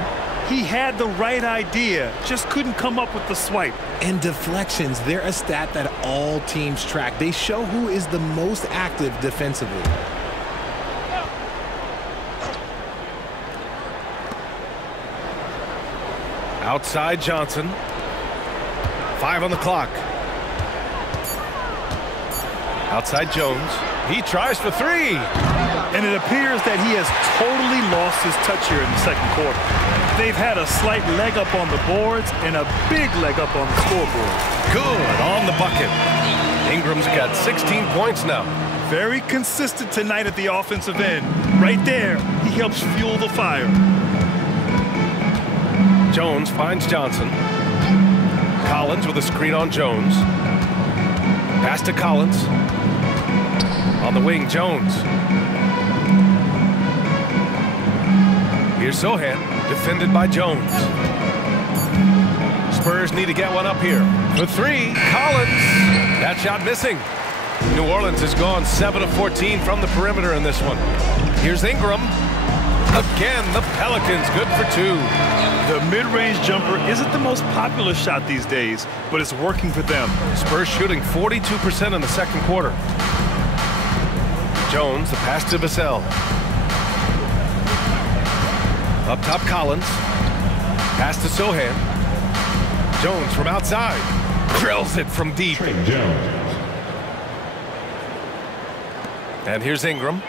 He had the right idea, just couldn't come up with the swipe. And deflections, they're a stat that all teams track. They show who is the most active defensively. Outside Johnson. 5 on the clock. Outside Jones. He tries for 3. And it appears that he has totally lost his touch here in the second quarter. They've had a slight leg up on the boards and a big leg up on the scoreboard. Good on the bucket. Ingram's got 16 points now. Very consistent tonight at the offensive end. Right there, he helps fuel the fire. Jones finds Johnson. Collins with a screen on Jones. Pass to Collins. On the wing, Jones. Here's Sohan, defended by Jones. Spurs need to get one up here. For 3, Collins. That shot missing. New Orleans has gone 7 of 14 from the perimeter in this one. Here's Ingram. Again, the Pelicans good for 2. The mid-range jumper isn't the most popular shot these days, but it's working for them. Spurs shooting 42% in the second quarter. Jones, the pass to Vassell. Up top, Collins. Pass to Sohan. Jones from outside. Drills it from deep. And here's Ingram.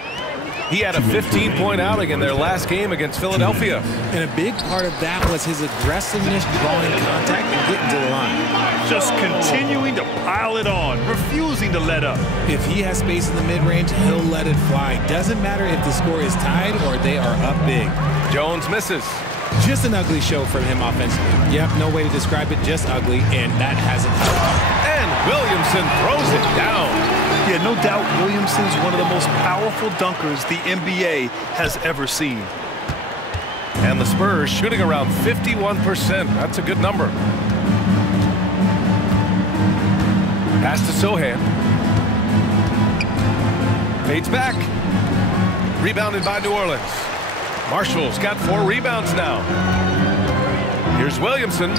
He had a 15-point outing in their last game against Philadelphia. And a big part of that was his aggressiveness, drawing contact and getting to the line. Just continuing to pile it on, refusing to let up. If he has space in the mid-range, he'll let it fly. Doesn't matter if the score is tied or they are up big. Jones misses. Just an ugly show from him offensively. Yep, no way to describe it, just ugly, and that hasn't helped. And Williamson throws it down. Yeah, no doubt Williamson's one of the most powerful dunkers the NBA has ever seen. And the Spurs shooting around 51%. That's a good number. Pass to Sohan. Fades back. Rebounded by New Orleans. Marshall's got 4 rebounds now. Here's Williamson.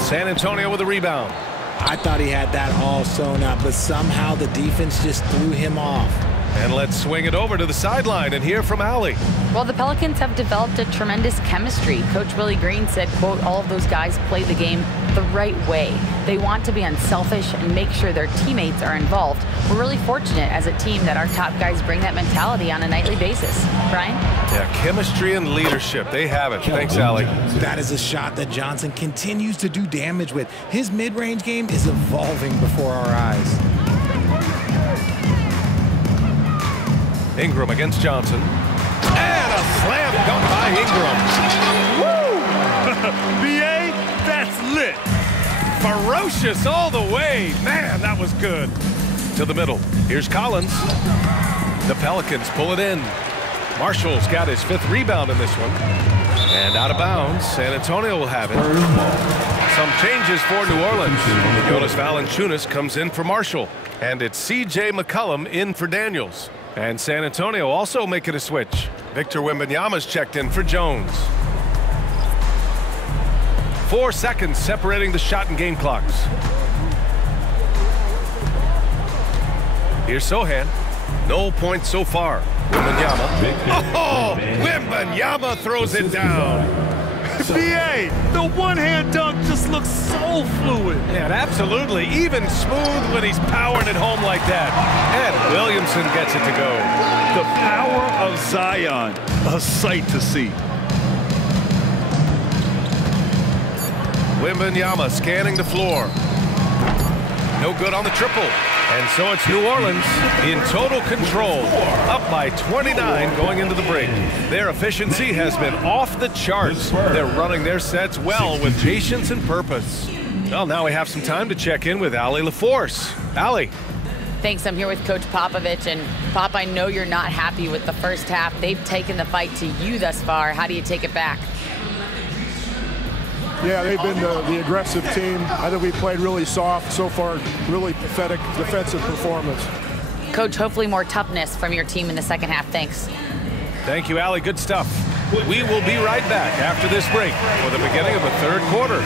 San Antonio with a rebound. I thought he had that all sewn up, but somehow the defense just threw him off. And let's swing it over to the sideline and hear from Allie. Well, the Pelicans have developed a tremendous chemistry. Coach Willie Green said, quote, all of those guys play the game the right way. They want to be unselfish and make sure their teammates are involved. We're really fortunate as a team that our top guys bring that mentality on a nightly basis. Brian? Yeah, chemistry and leadership. They have it. Thanks, Allie. That is a shot that Johnson continues to do damage with. His mid-range game is evolving before our eyes. Ingram against Johnson. And a slam dunk by Ingram. Woo! BA, that's lit. Ferocious all the way. Man, that was good. To the middle. Here's Collins. The Pelicans pull it in. Marshall's got his 5th rebound in this one. And out of bounds, San Antonio will have it. Some changes for New Orleans. Jonas Valanciunas comes in for Marshall. And it's C.J. McCollum in for Daniels. And San Antonio also making a switch. Victor Wembanyama's checked in for Jones. 4 seconds separating the shot and game clocks. Here's Sohan. No points so far. Wembanyama. Oh, Wembanyama throws it down. BA, the one-hand dunk just looks so fluid. Yeah, absolutely. Even smooth when he's powering it home like that. And Williamson gets it to go. The power of Zion, a sight to see. Wembanyama scanning the floor. No good on the triple. And so it's New Orleans in total control, up by 29 going into the break. Their efficiency has been off the charts. They're running their sets well with patience and purpose. Well, now we have some time to check in with Allie LaForce. Allie. Thanks. I'm here with Coach Popovich. And Pop, I know you're not happy with the first half. They've taken the fight to you thus far. How do you take it back? Yeah, they've been the aggressive team. I think we played really soft so far, really pathetic defensive performance. Coach, hopefully more toughness from your team in the second half. Thanks. Thank you, Allie. Good stuff. We will be right back after this break for the beginning of the third quarter.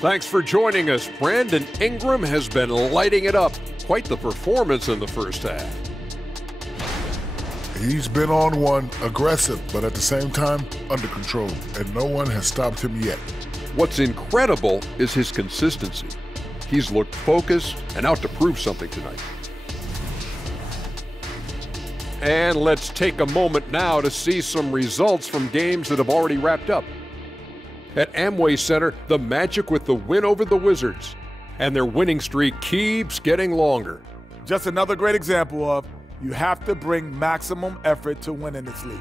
Thanks for joining us. Brandon Ingram has been lighting it up. Quite the performance in the first half. He's been on one, aggressive, but at the same time, under control, and no one has stopped him yet. What's incredible is his consistency. He's looked focused and out to prove something tonight. And let's take a moment now to see some results from games that have already wrapped up. At Amway Center, the Magic with the win over the Wizards. And their winning streak keeps getting longer. Just another great example of you have to bring maximum effort to win in this league.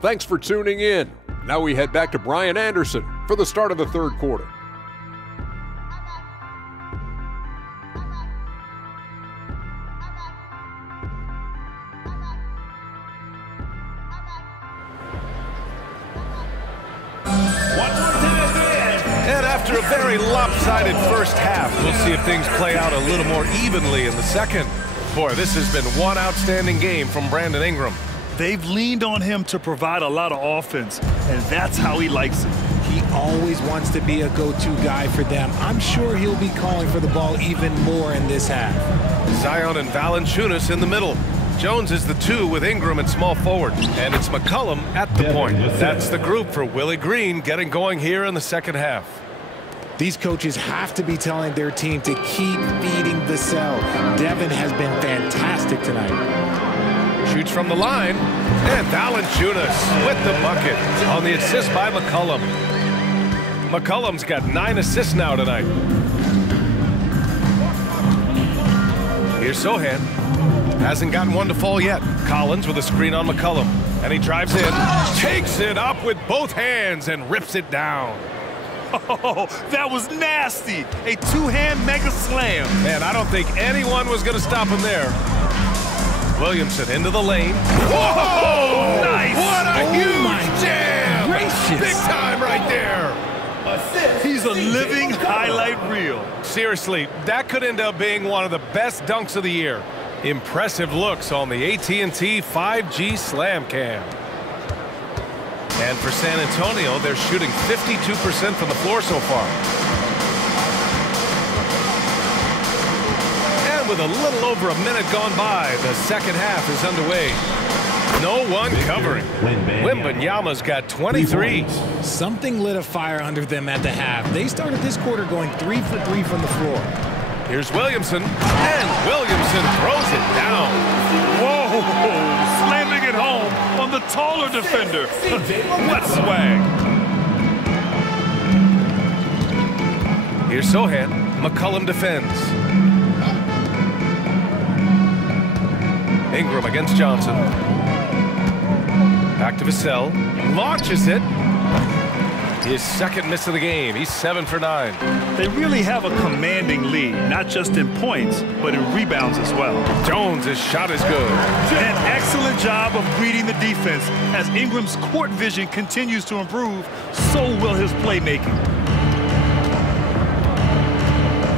Thanks for tuning in. Now we head back to Brian Anderson for the start of the third quarter. And after a very lopsided first half, we'll see if things play out a little more evenly in the second. Boy, this has been one outstanding game from Brandon Ingram. They've leaned on him to provide a lot of offense, and that's how he likes it. He always wants to be a go-to guy for them. I'm sure he'll be calling for the ball even more in this half. Zion and Valanciunas in the middle. Jones is the 2 with Ingram at small forward. And it's McCollum at the point. That's the group for Willie Green getting going here in the second half. These coaches have to be telling their team to keep feeding the cell. Devin has been fantastic tonight. Shoots from the line. And Valanciunas with the bucket on the assist by McCollum. McCollum's got 9 assists now tonight. Here's Sohan. Hasn't gotten one to fall yet. Collins with a screen on McCollum. And he drives in, takes it up with both hands, and rips it down. Oh, that was nasty. A two-hand mega slam. Man, I don't think anyone was going to stop him there. Williamson into the lane. Whoa! Nice. What a huge jam! Gracious. Big time right there. He's a living highlight reel. Seriously, that could end up being one of the best dunks of the year. Impressive looks on the AT&T 5G Slam Cam. And for San Antonio, they're shooting 52% from the floor so far. And with a little over a minute gone by, the second half is underway. No one covering. Wembanyama's got 23. Something lit a fire under them at the half. They started this quarter going 3 for 3 from the floor. Here's Williamson, and Williamson throws it down. Whoa, slamming it home on the taller defender. What swag. Here's Sohan. McCollum defends. Ingram against Johnson. Back to Vassell. Launches it. His second miss of the game. He's 7 for 9. They really have a commanding lead, not just in points, but in rebounds as well. Jones' shot is good. An excellent job of reading the defense. As Ingram's court vision continues to improve, so will his playmaking.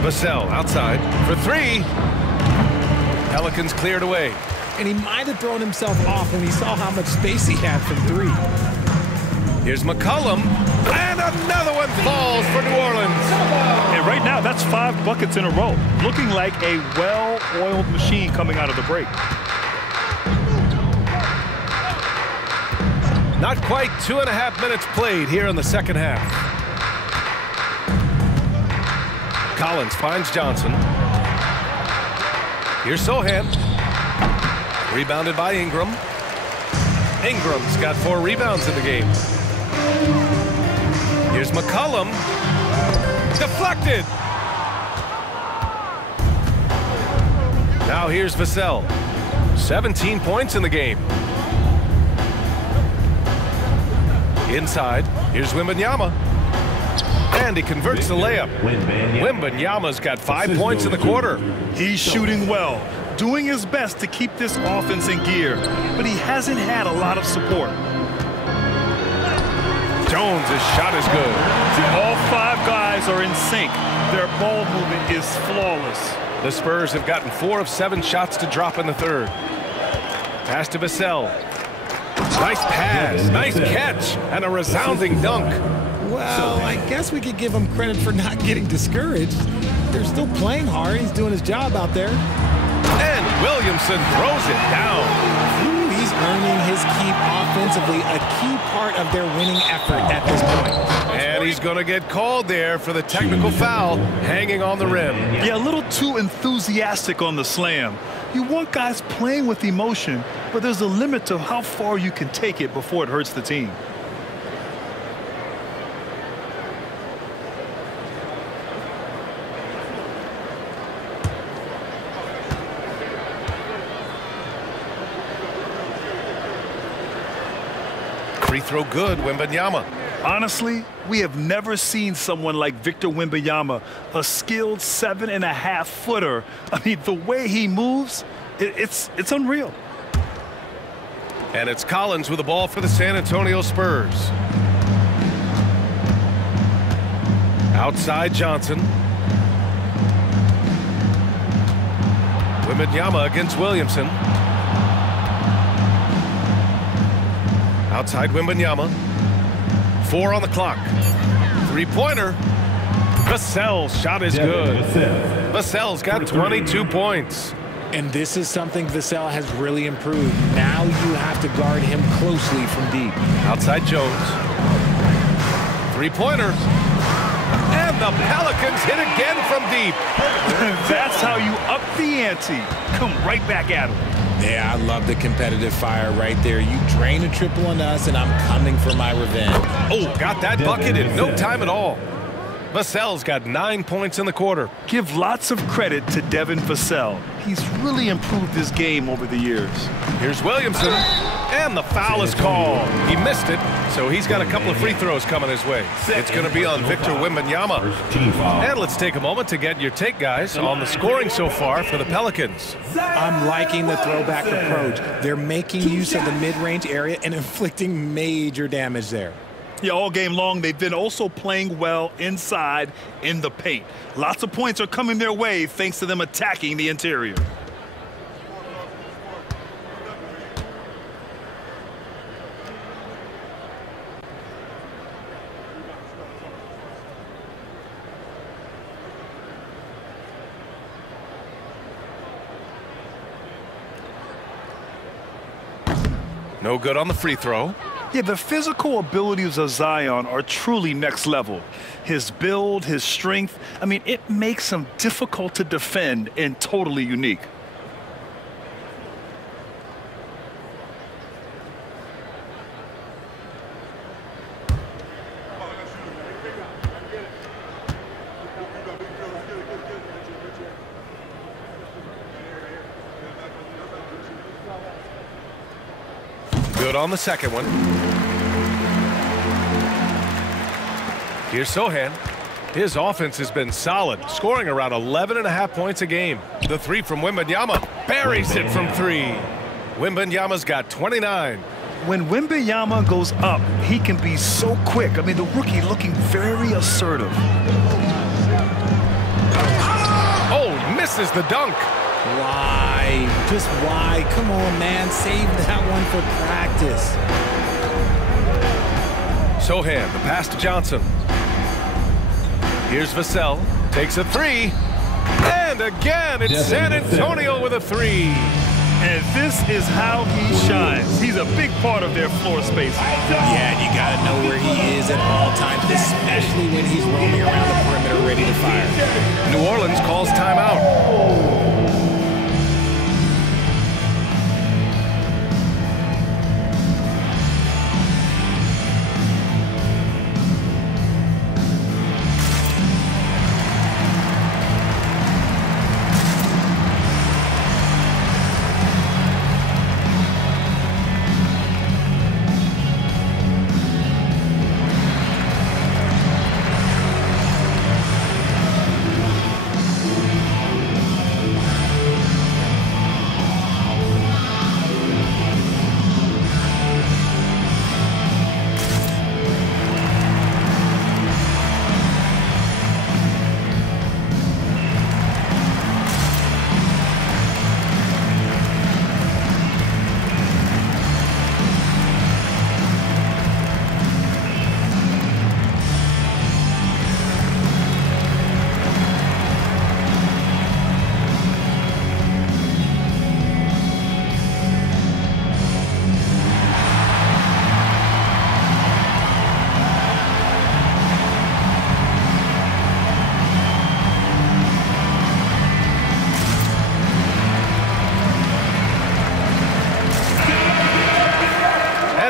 Vassell outside for 3. Pelicans cleared away. And he might have thrown himself off when he saw how much space he had from 3. Here's McCollum, and another one falls for New Orleans. And right now, that's 5 buckets in a row, looking like a well-oiled machine coming out of the break. Not quite 2.5 minutes played here in the second half. Collins finds Johnson. Here's Sohan. Rebounded by Ingram. Ingram's got 4 rebounds in the game. Here's McCollum. Deflected. Now here's Vassell. 17 points in the game. Inside, here's Wembanyama. And he converts the layup. Wembanyama's got 5 points in the quarter. He's shooting well, doing his best to keep this offense in gear, but he hasn't had a lot of support. Jones' shot is good. All 5 guys are in sync. Their ball movement is flawless. The Spurs have gotten 4 of 7 shots to drop in the third. Pass to Vassell. Nice pass, nice catch, and a resounding dunk. Well, I guess we could give him credit for not getting discouraged. They're still playing hard. He's doing his job out there. And Williamson throws it down. Ooh, he's earning his keep offensively, a key part of their winning effort at this point. And he's going to get called there for the technical foul, hanging on the rim. Yeah, a little too enthusiastic on the slam. You want guys playing with emotion, but there's a limit to how far you can take it before it hurts the team. Free throw good, Wembanyama. Honestly, we have never seen someone like Victor Wembanyama, a skilled 7.5-footer. I mean, the way he moves, it's unreal. And it's Collins with the ball for the San Antonio Spurs. Outside Johnson. Wembanyama against Williamson. Outside Wembanyama. 4 on the clock. 3-pointer. Vassell's shot is good. Vassell's got 22 points. And this is something Vassell has really improved. Now you have to guard him closely from deep. Outside Jones. 3-pointer. And the Pelicans hit again from deep. That's how you up the ante. Come right back at him. Yeah, I love the competitive fire right there. You drain a triple on us, and I'm coming for my revenge. Oh, got that bucket in no time at all. Vassell's got 9 points in the quarter. Give lots of credit to Devin Vassell. He's really improved his game over the years. Here's Williamson, and the foul is called. He missed it, so he's got a couple of free throws coming his way. It's going to be on Victor Wembanyama. And let's take a moment to get your take, guys, on the scoring so far for the Pelicans. I'm liking the throwback approach. They're making use of the mid-range area and inflicting major damage there. Yeah, all game long, they've been also playing well inside in the paint. Lots of points are coming their way thanks to them attacking the interior. No good on the free throw. Yeah, the physical abilities of Zion are truly next level. His build, his strength, I mean, it makes him difficult to defend and totally unique. Good on the second one. Here's Sohan. His offense has been solid, scoring around 11.5 points a game. The three from Wembanyama buries it from three. Wembanyama's got 29. When Wembanyama goes up, he can be so quick. I mean, the rookie looking very assertive. Oh, misses the dunk. Why? Just why? Come on, man. Save that one for practice. Sohan, the pass to Johnson. Here's Vassell. Takes a three. And again, it's San Antonio with a three. And this is how he shines. He's a big part of their floor space. Yeah, and you got to know where he is at all times, especially when he's roaming around the perimeter ready to fire. New Orleans calls timeout.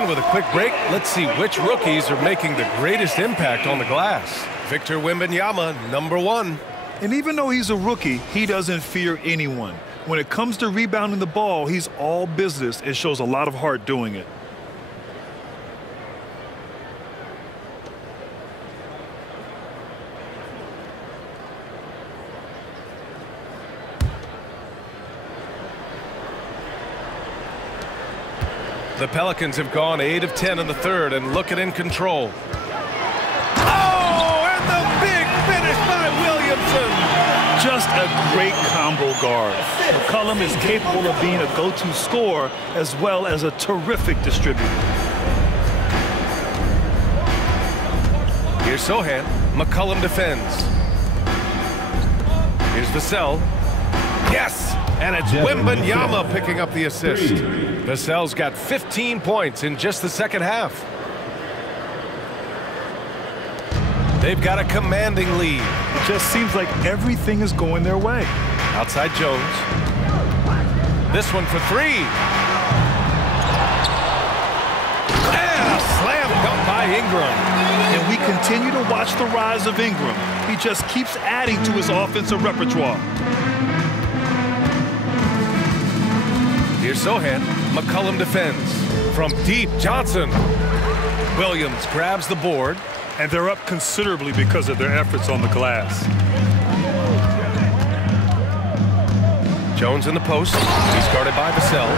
With a quick break, let's see which rookies are making the greatest impact on the glass. Victor Wembanyama, number one. And even though he's a rookie, he doesn't fear anyone. When it comes to rebounding the ball, he's all business and shows a lot of heart doing it. The Pelicans have gone 8 of 10 in the third and looking in control. Oh, and the big finish by Williamson. Just a great combo guard. McCollum is capable of being a go-to scorer as well as a terrific distributor. Here's Sohan. McCollum defends. Here's Vassell. Yes! And it's Wembanyama picking up the assist. Vassell's got 15 points in just the second half. They've got a commanding lead. It just seems like everything is going their way. Outside Jones. This one for three. And a slam dunk by Ingram. And we continue to watch the rise of Ingram. He just keeps adding to his offensive repertoire. Here's Sohan. McCollum defends. From deep, Johnson. Williams grabs the board. And they're up considerably because of their efforts on the glass. Jones in the post. He's guarded by Vassell.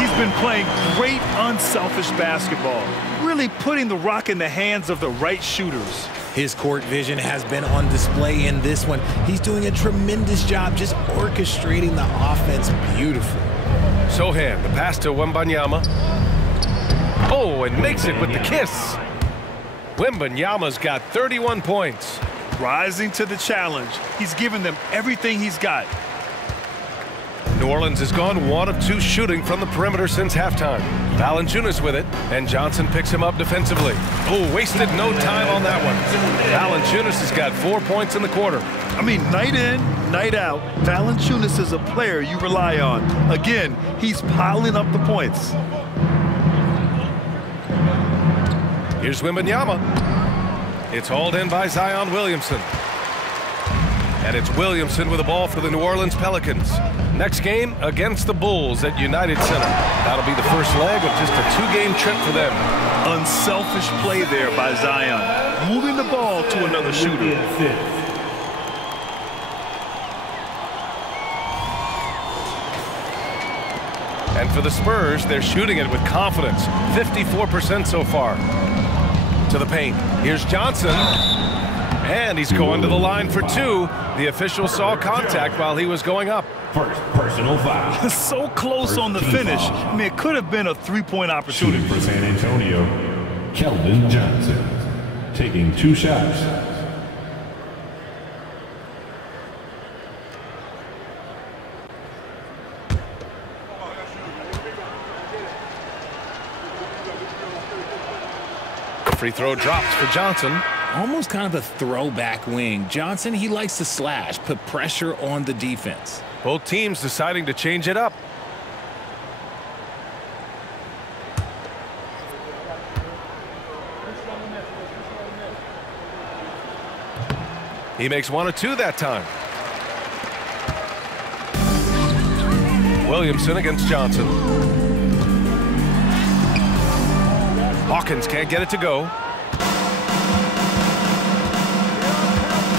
He's been playing great unselfish basketball. Really putting the rock in the hands of the right shooters. His court vision has been on display in this one. He's doing a tremendous job just orchestrating the offense beautifully. Sohan, the pass to Wembanyama. Oh, and makes it with the kiss. Wembanyama's got 31 points. Rising to the challenge. He's given them everything he's got. New Orleans has gone 1 of 2 shooting from the perimeter since halftime. Valanciunas with it, and Johnson picks him up defensively. Oh, wasted no time on that one. Valanciunas has got 4 points in the quarter. I mean, night in, night out, Valanciunas is a player you rely on. Again, he's piling up the points. Here's Wembanyama. It's hauled in by Zion Williamson. And it's Williamson with the ball for the New Orleans Pelicans. Next game against the Bulls at United Center. That'll be the first leg of just a 2-game trip for them. Unselfish play there by Zion, moving the ball to another shooter. And for the Spurs, they're shooting it with confidence. 54% so far. To the paint. Here's Johnson. And he's going to the line for 2. The official saw contact while he was going up. First personal foul. So close on the finish. I mean, it could have been a 3-point opportunity. Shooting for San Antonio, Keldon Johnson, taking 2 shots. Free throw drops for Johnson. Almost kind of a throwback wing. Johnson, he likes to slash, put pressure on the defense. Both teams deciding to change it up. He makes 1 of 2 that time. Williamson against Johnson. Hawkins can't get it to go.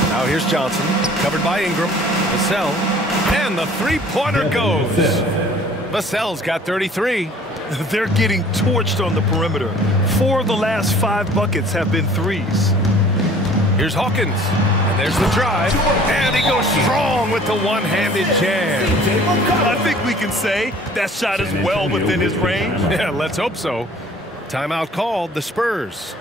Now here's Johnson, covered by Ingram. Vassell, and the 3-pointer goes. Vassell's got 33. They're getting torched on the perimeter. 4 of the last 5 buckets have been threes. Here's Hawkins, and there's the drive, and he goes strong with the one-handed jam. I think we can say that shot is well within his range. Yeah, let's hope so. Timeout called, the Spurs.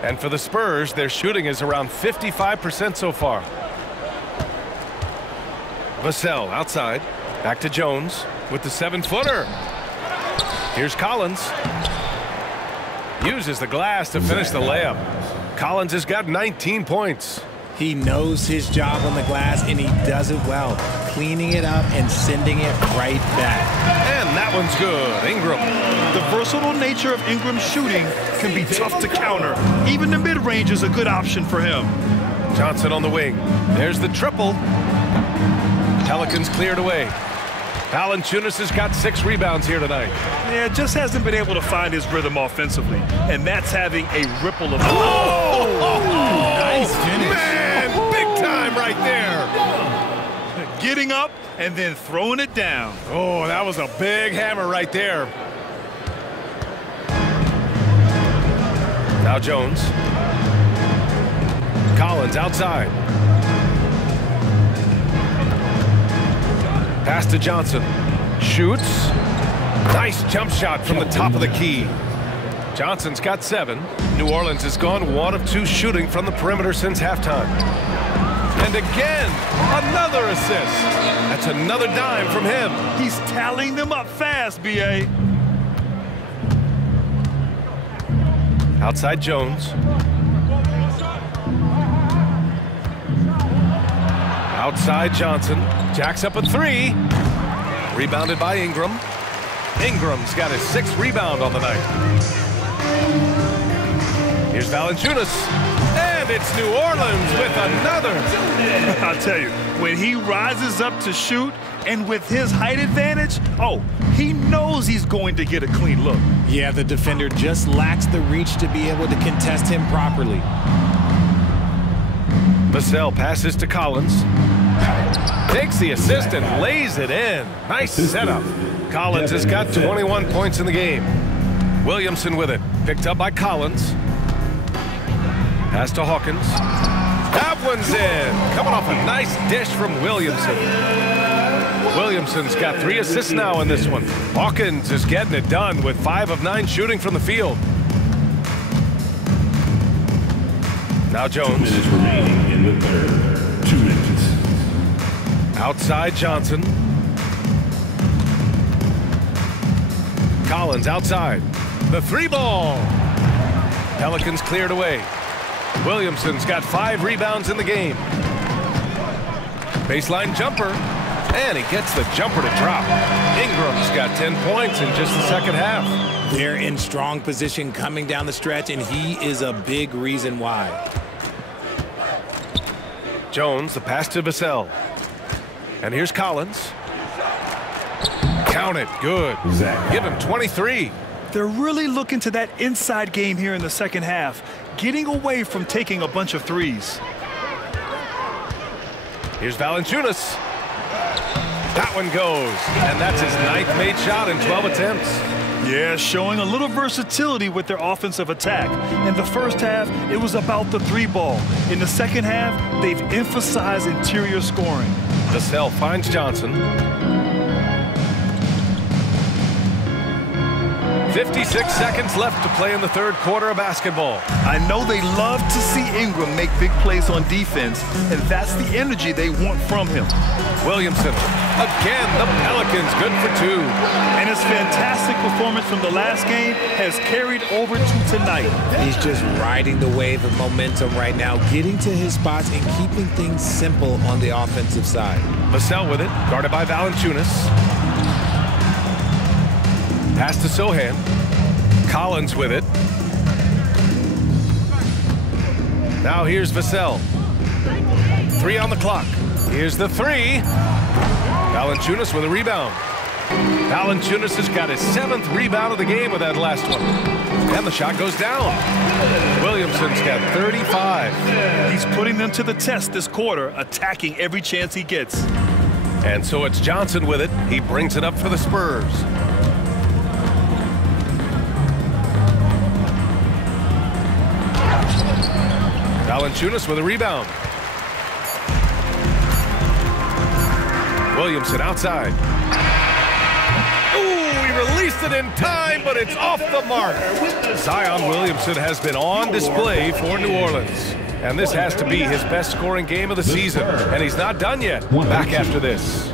And for the Spurs, their shooting is around 55% so far. Vassell outside. Back to Jones with the 7-footer. Here's Collins. Uses the glass to finish the layup. Collins has got 19 points. He knows his job on the glass, and he does it well, cleaning it up and sending it right back. And that one's good. Ingram. The versatile nature of Ingram's shooting can be tough to counter. Even the mid-range is a good option for him. Johnson on the wing. There's the triple. Pelicans cleared away. Valanciunas has got 6 rebounds here tonight. Yeah, just hasn't been able to find his rhythm offensively, and that's having a ripple effect. Nice finish. Man, big time right there. Getting up and then throwing it down. Oh, that was a big hammer right there. Now Jones. Collins outside. Pass to Johnson. Shoots. Nice jump shot from the top of the key. Johnson's got 7. New Orleans has gone 1 of 2 shooting from the perimeter since halftime. And again, another assist. That's another dime from him. He's tallying them up fast, B.A. Outside Jones. Outside Johnson. Jacks up a 3. Rebounded by Ingram. Ingram's got his 6th rebound on the night. Here's Valanciunas. And it's New Orleans with another. I'll tell you, when he rises up to shoot and with his height advantage, he knows he's going to get a clean look. Yeah, the defender just lacks the reach to be able to contest him properly. Vassell passes to Collins. Takes the assist and lays it in. Nice setup. Collins has got 21 points in the game. Williamson with it. Picked up by Collins. Pass to Hawkins. That one's in. Coming off a nice dish from Williamson. Williamson's got 3 assists now in this one. Hawkins is getting it done with 5 of 9 shooting from the field. Now Jones. 2 minutes remaining in the third. 2 minutes. Outside Johnson. Collins outside. The 3-ball. Pelicans cleared away. Williamson's got 5 rebounds in the game. Baseline jumper. And he gets the jumper to drop. Ingram's got 10 points in just the second half. They're in strong position coming down the stretch, and he is a big reason why. Jones, the pass to Vassell. And here's Collins. Count it. Good. Give him 23. They're really looking to that inside game here in the second half, getting away from taking a bunch of threes. Here's Valanciunas. That one goes. And that's his 9th made shot in 12 attempts. Yeah, showing a little versatility with their offensive attack. In the first half, it was about the 3-ball. In the second half, they've emphasized interior scoring. Vassell finds Johnson. 56 seconds left to play in the third quarter of basketball. I know they love to see Ingram make big plays on defense, and that's the energy they want from him. Williamson. Again, the Pelicans good for 2. And his fantastic performance from the last game has carried over to tonight. He's just riding the wave of momentum right now, getting to his spots and keeping things simple on the offensive side. Vassell with it, guarded by Valanciunas. Pass to Sohan. Collins with it. Now here's Vassell. 3 on the clock. Here's the 3. Valanciunas with a rebound. Valanciunas has got his 7th rebound of the game with that last one. And the shot goes down. Williamson's got 35. He's putting them to the test this quarter, attacking every chance he gets. And so it's Johnson with it. He brings it up for the Spurs. Valanciunas with a rebound. Williamson outside. Ooh, he released it in time, but it's off the mark. Zion Williamson has been on display for New Orleans. And this has to be his best scoring game of the season. And he's not done yet. Back after this.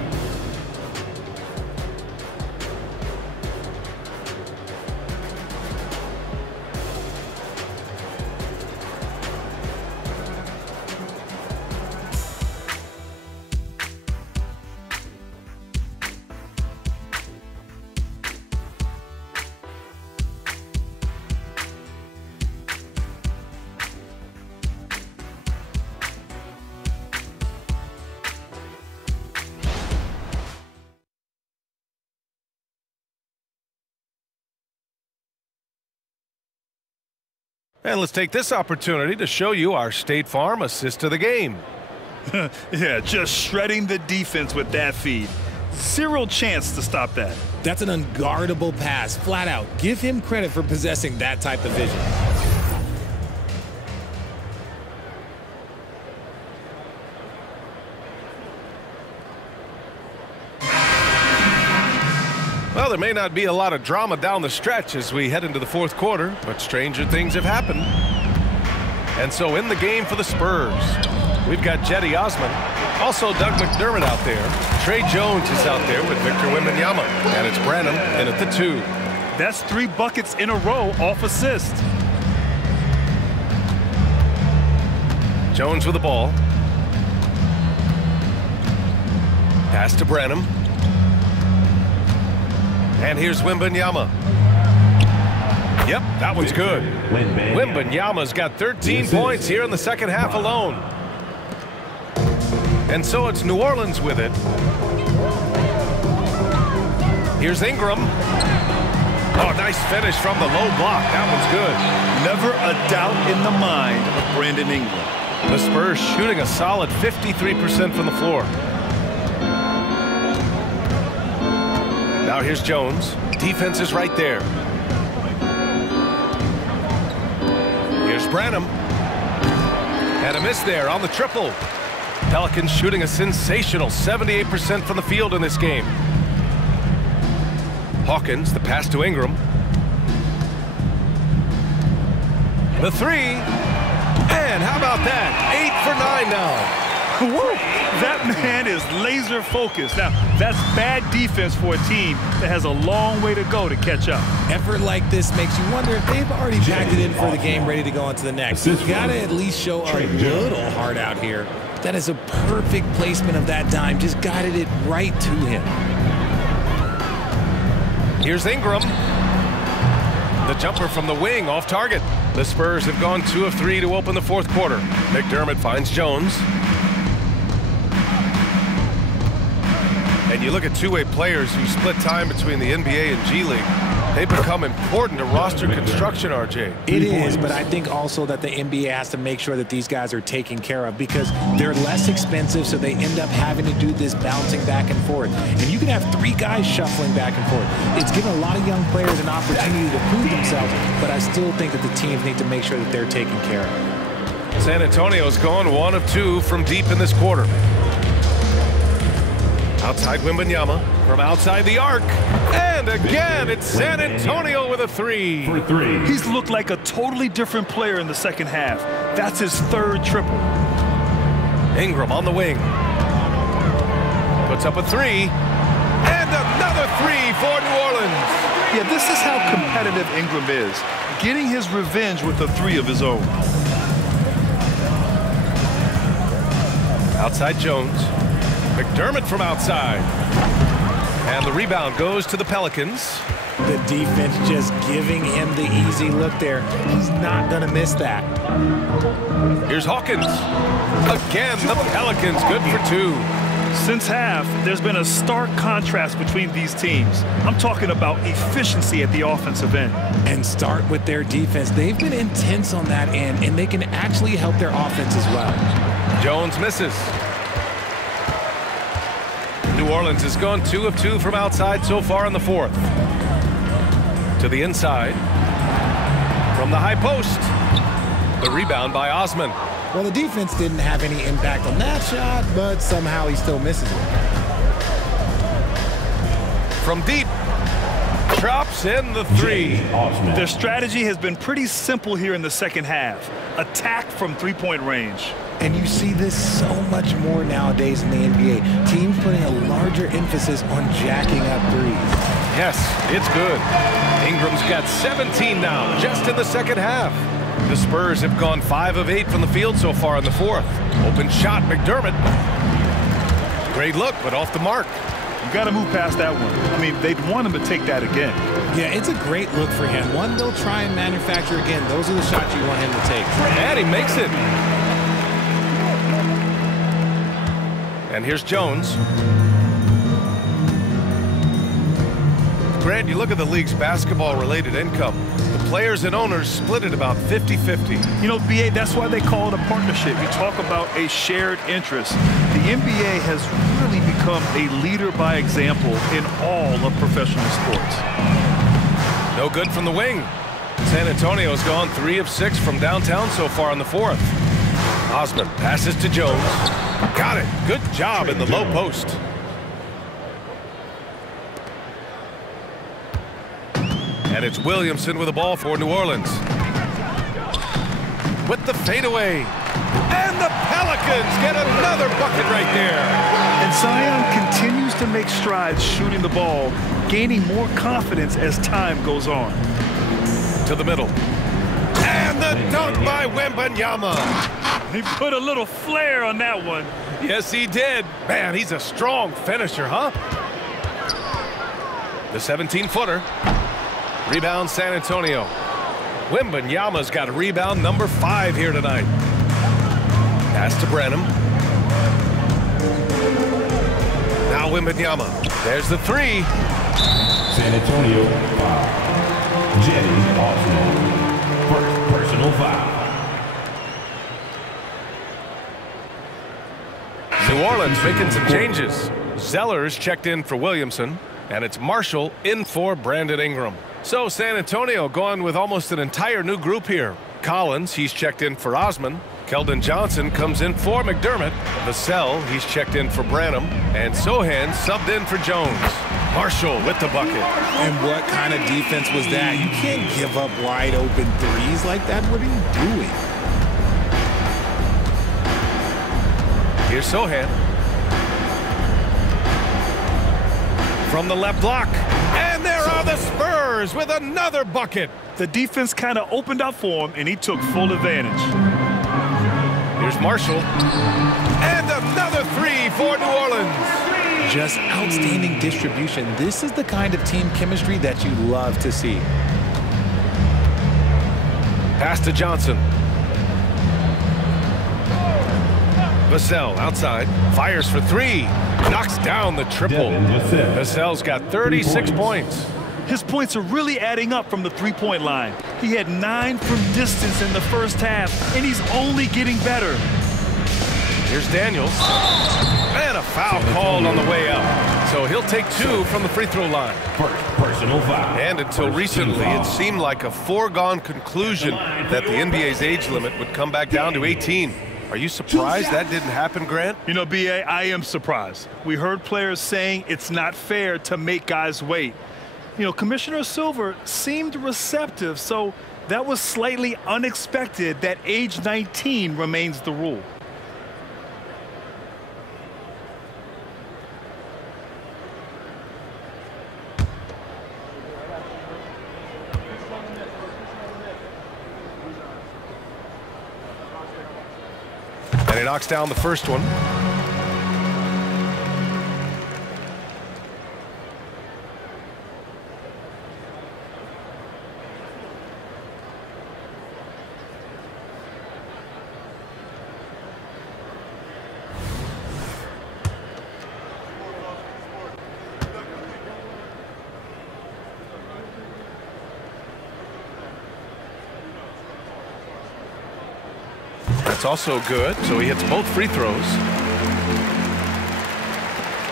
And let's take this opportunity to show you our State Farm assist of the game. Yeah, just shredding the defense with that feed. Zero chance to stop that. That's an unguardable pass, flat out. Give him credit for possessing that type of vision. Well, there may not be a lot of drama down the stretch as we head into the fourth quarter, but stranger things have happened. And so in the game for the Spurs, we've got Jetty Osman, also Doug McDermott out there. Trey Jones is out there with Victor Wembanyama, and it's Branham in at the 2. That's 3 buckets in a row off assist. Jones with the ball. Pass to Branham. And here's Wembanyama. Yep, that one's good. Wembanyama's got 13 points here in the second half alone. And so it's New Orleans with it. Here's Ingram. Oh, nice finish from the low block. That one's good. Never a doubt in the mind of Brandon Ingram. The Spurs shooting a solid 53% from the floor. Now here's Jones. Defense is right there. Here's Branham. And a miss there on the triple. Pelicans shooting a sensational 78% from the field in this game. Hawkins, the pass to Ingram. The 3. And how about that? 8 for 9 now. Woo. That man is laser focused. Now, that's bad defense for a team that has a long way to go to catch up. Effort like this makes you wonder if they've already packed it in for the game, ready to go on to the next. You got to at least show a little heart out here. That is a perfect placement of that dime. Just guided it right to him. Here's Ingram. The jumper from the wing off target. The Spurs have gone 2 of 3 to open the fourth quarter. McDermott finds Jones. And you look at two-way players who split time between the NBA and G League. They become important to roster construction, RJ. It is, but I think also that the NBA has to make sure that these guys are taken care of because they're less expensive, so they end up having to do this bouncing back and forth. And you can have 3 guys shuffling back and forth. It's given a lot of young players an opportunity to prove themselves, but I still think that the teams need to make sure that they're taken care of. San Antonio's gone 1 of 2 from deep in this quarter. Outside Wembanyama from outside the arc. And again, it's San Antonio with a 3. For 3. He's looked like a totally different player in the second half. That's his 3rd triple. Ingram on the wing. Puts up a 3. And another 3 for New Orleans. Yeah, this is how competitive Ingram is. Getting his revenge with a 3 of his own. Outside Jones. McDermott from outside. And the rebound goes to the Pelicans. The defense just giving him the easy look there. He's not going to miss that. Here's Hawkins. Again, the Pelicans good for 2. Since half, there's been a stark contrast between these teams. I'm talking about efficiency at the offensive end. And start with their defense. They've been intense on that end, and they can actually help their offense as well. Jones misses. New Orleans has gone 2 of 2 from outside so far in the fourth. To the inside. From the high post. The rebound by Osman. Well, the defense didn't have any impact on that shot, but somehow he still misses it. From deep. Drops in the 3. Their strategy has been pretty simple here in the second half. Attack from three-point range. And you see this so much more nowadays in the NBA. Teams putting a larger emphasis on jacking up threes. Yes, it's good. Ingram's got 17 now, just in the second half. The Spurs have gone 5 of 8 from the field so far in the fourth. Open shot, McDermott. Great look, but off the mark. You got to move past that one. I mean, they'd want him to take that again. Yeah, it's a great look for him. One they'll try and manufacture again. Those are the shots you want him to take. And he makes it. And here's Jones. Grant, you look at the league's basketball-related income. The players and owners split it about 50-50. You know, BA, that's why they call it a partnership. You talk about a shared interest. The NBA has really become a leader by example in all of professional sports. No good from the wing. San Antonio's gone 3 of 6 from downtown so far in the fourth. Osman passes to Jones. Got it. Good job in the low post. And it's Williamson with the ball for New Orleans. With the fadeaway. And the Pelicans get another bucket right there. And Zion continues to make strides shooting the ball, gaining more confidence as time goes on. To the middle. And the dunk by Wembanyama. He put a little flair on that one. Yes, he did. Man, he's a strong finisher, huh? The 17-footer. Rebound San Antonio. Wembanyama's got rebound number 5 here tonight. Pass to Branham. Now Wembanyama. There's the 3. San Antonio foul. Jennings Arsenal. First personal foul. New Orleans making some changes. Zeller's checked in for Williamson, and it's Marshall in for Brandon Ingram. So San Antonio going with almost an entire new group here. Collins, he's checked in for Osman. Keldon Johnson comes in for McDermott. Vassell, he's checked in for Branham. And Sohan subbed in for Jones. Marshall with the bucket. And what kind of defense was that? You can't give up wide open threes like that. What are you doing? Here's Sohan. From the left block. And there are the Spurs with another bucket. The defense kind of opened up for him, and he took full advantage. Here's Marshall. And another 3 for New Orleans. Just outstanding distribution. This is the kind of team chemistry that you love to see. Pass to Johnson. Vassell outside. Fires for 3. Knocks down the triple. Vassell's got 36 points. His points are really adding up from the three-point line. He had 9 from distance in the first half, and he's only getting better. Here's Daniels. And a foul called on the way up. So he'll take 2 from the free throw line. First personal foul. And until recently, it seemed like a foregone conclusion that the NBA's age limit would come back down to 18. Are you surprised that didn't happen, Grant? You know, BA, I am surprised. We heard players saying it's not fair to make guys wait. You know, Commissioner Silver seemed receptive, so that was slightly unexpected that age 19 remains the rule. And he knocks down the first one. That's also good, so he hits both free throws.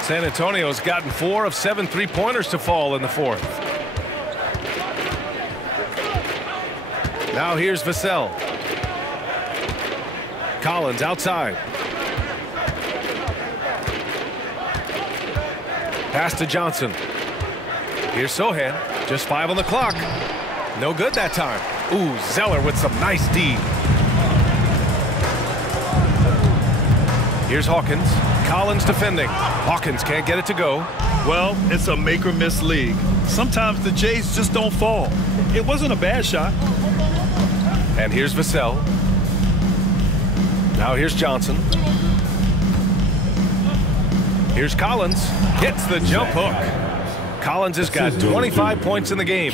San Antonio's gotten 4 of 7 three-pointers to fall in the fourth. Now here's Vassell. Collins outside. Pass to Johnson. Here's Sohan. Just 5 on the clock. No good that time. Ooh, Zeller with some nice D. Here's Hawkins. Collins defending. Hawkins can't get it to go. Well, it's a make-or-miss league. Sometimes the Jays just don't fall. It wasn't a bad shot. And here's Vassell. Now here's Johnson. Here's Collins. Hits the jump hook. Collins has got 25 points in the game.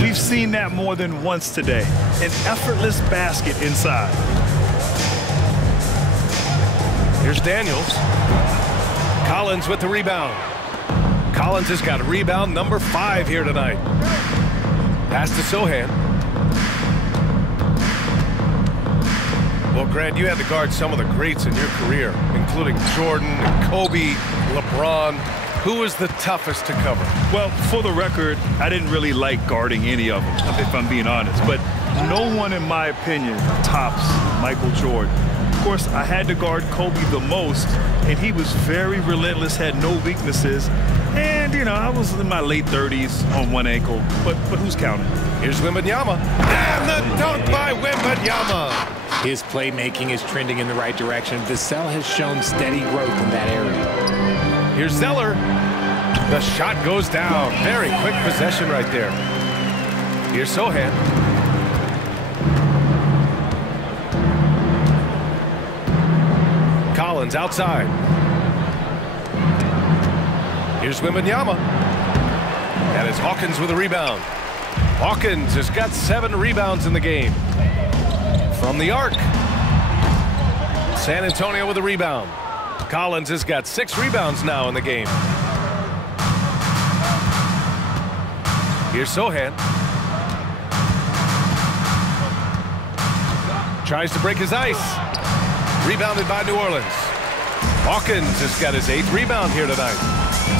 We've seen that more than once today. An effortless basket inside. Here's Daniels. Collins with the rebound. Collins has got rebound number 5 here tonight. Pass to Sohan. Well, Grant, you had to guard some of the greats in your career, including Jordan, Kobe, LeBron. Who was the toughest to cover? Well, for the record, I didn't really like guarding any of them, if I'm being honest. But no one, in my opinion, tops Michael Jordan. Of course, I had to guard Kobe the most, and he was very relentless, had no weaknesses. And, you know, I was in my late 30s on one ankle, but who's counting? Here's Wembanyama. And the dunk by Wembanyama. His playmaking is trending in the right direction. Vassell has shown steady growth in that area. Here's Zeller. The shot goes down. Very quick possession right there. Here's Sohan. Collins outside. Here's Wembanyama. And it's Hawkins with a rebound. Hawkins has got 7 rebounds in the game. From the arc. San Antonio with a rebound. Collins has got 6 rebounds now in the game. Here's Sohan. Tries to break his ice. Rebounded by New Orleans. Hawkins has got his 8th rebound here tonight.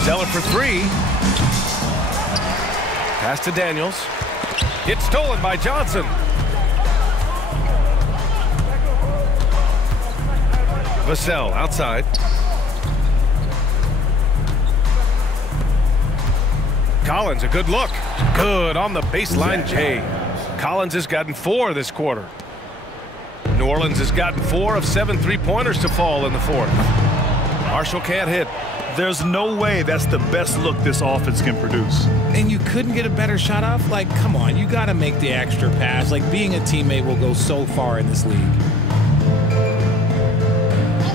Zeller for 3. Pass to Daniels. It's stolen by Johnson. Vassell outside. Collins, a good look. Good on the baseline, Jay. Collins has gotten 4 this quarter. New Orleans has gotten 4 of 7 3-pointers to fall in the 4th. Marshall can't hit. There's no way that's the best look this offense can produce. And you couldn't get a better shot off? Like, come on, you got to make the extra pass. Like, being a teammate will go so far in this league.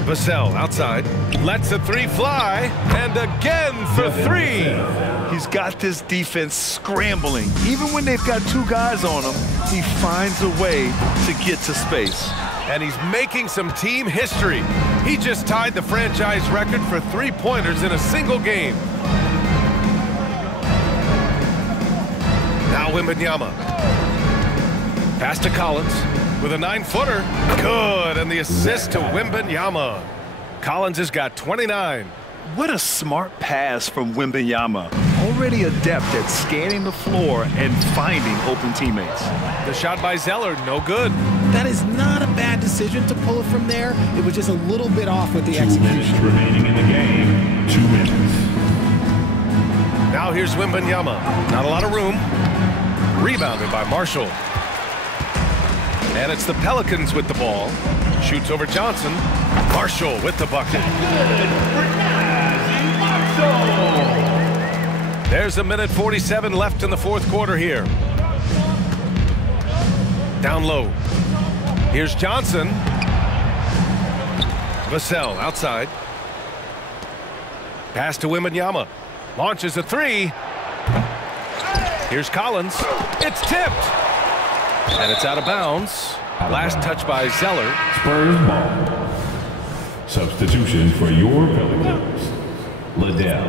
Vassell outside, lets the 3 fly, and again for 3. He's got this defense scrambling. Even when they've got 2 guys on him, he finds a way to get to space. And he's making some team history. He just tied the franchise record for 3-pointers in a single game. Now Wembanyama. Pass to Collins with a 9-footer. Good, and the assist to Wembanyama. Collins has got 29. What a smart pass from Wembanyama. Already adept at scanning the floor and finding open teammates. The shot by Zeller, no good. That is not a bad decision to pull it from there. It was just a little bit off with the 2 execution. minutes remaining in the game. 2 minutes. Now here's Wembanyama. Not a lot of room. Rebounded by Marshall. And it's the Pelicans with the ball. Shoots over Johnson. Marshall with the bucket. There's a minute 47 left in the 4th quarter here. Down low. Here's Johnson. Vassell outside. Pass to Wembanyama. Launches a 3. Here's Collins. It's tipped. And it's out of bounds. Last touch by Zeller. Spurs ball. Substitution for your Pelicans. Liddell.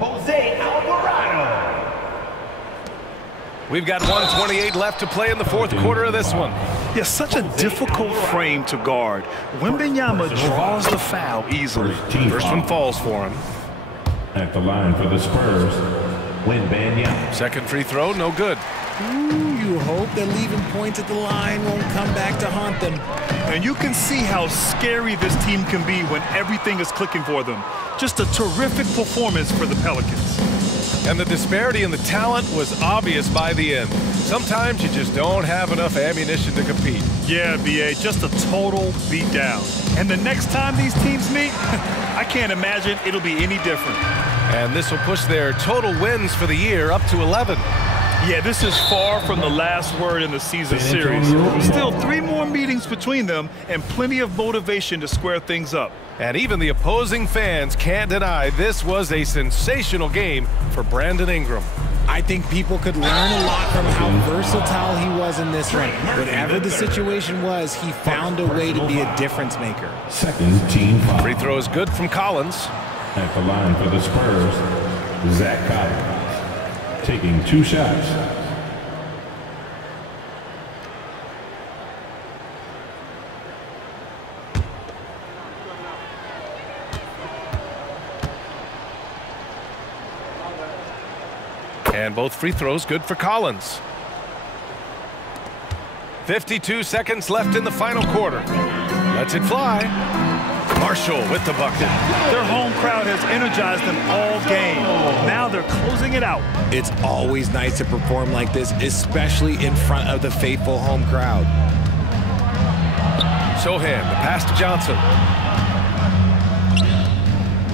Jose Alvarado. We've got 1:28 left to play in the 4th quarter of this one. Yeah, such a difficult frame to guard. Wembanyama draws the foul easily. First one falls for him. At the line for the Spurs, Wembanyama. Second free throw, no good. Ooh, you hope that leaving points at the line won't come back to haunt them. And you can see how scary this team can be when everything is clicking for them. Just a terrific performance for the Pelicans. And the disparity in the talent was obvious by the end. Sometimes you just don't have enough ammunition to compete. Yeah, BA, just a total beatdown. And the next time these teams meet, I can't imagine it'll be any different. And this will push their total wins for the year up to 11. Yeah, this is far from the last word in the season series. Still 3 more meetings between them and plenty of motivation to square things up. And even the opposing fans can't deny this was a sensational game for Brandon Ingram. I think people could learn a lot from how versatile he was in this one. Whatever the situation was, he found a way to be a difference maker. Second team foul. Free throw is good from Collins. At the line for the Spurs, Zach Collins, taking 2 shots. And both free throws good for Collins. 52 seconds left in the final quarter. Lets it fly. Marshall with the bucket. Their home crowd has energized them all game. Now they're closing it out. It's always nice to perform like this, especially in front of the faithful home crowd. Sohan, the pass to Johnson.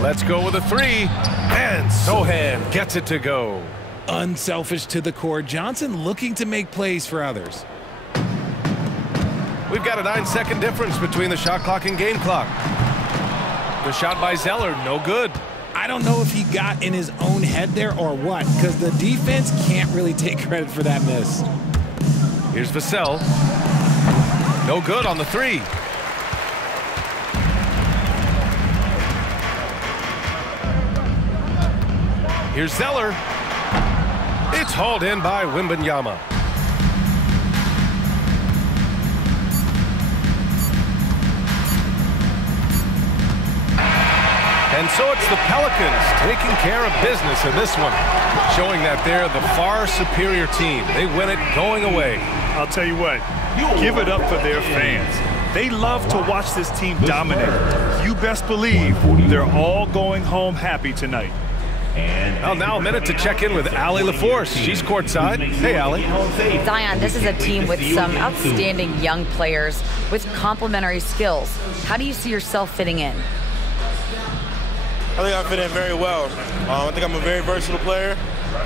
Let's go with a 3. And Sohan gets it to go. Unselfish to the core. Johnson looking to make plays for others. We've got a 9-second difference between the shot clock and game clock. The shot by Zeller, no good. I don't know if he got in his own head there or what, because the defense can't really take credit for that miss. Here's Vassell. No good on the 3. Here's Zeller. It's hauled in by Wembanyama. And so it's the Pelicans taking care of business in this one, showing that they're the far superior team. They win it going away. I'll tell you what, give it up for their fans. They love to watch this team dominate. You best believe they're all going home happy tonight. Well, now a minute to check in with Allie LaForce. She's courtside. Hey, Allie. Zion, this is a team with some outstanding young players with complementary skills. How do you see yourself fitting in? I think I fit in very well. I think I'm a very versatile player.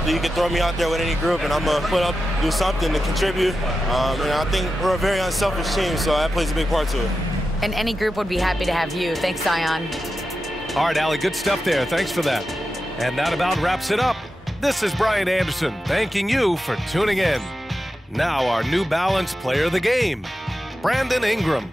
You can throw me out there with any group, and I'm going to put up, do something to contribute. And I think we're a very unselfish team, so that plays a big part to it. And any group would be happy to have you. Thanks, Zion. All right, Allie, good stuff there. Thanks for that. And that about wraps it up. This is Brian Anderson thanking you for tuning in. Now our New Balance player of the game, Brandon Ingram.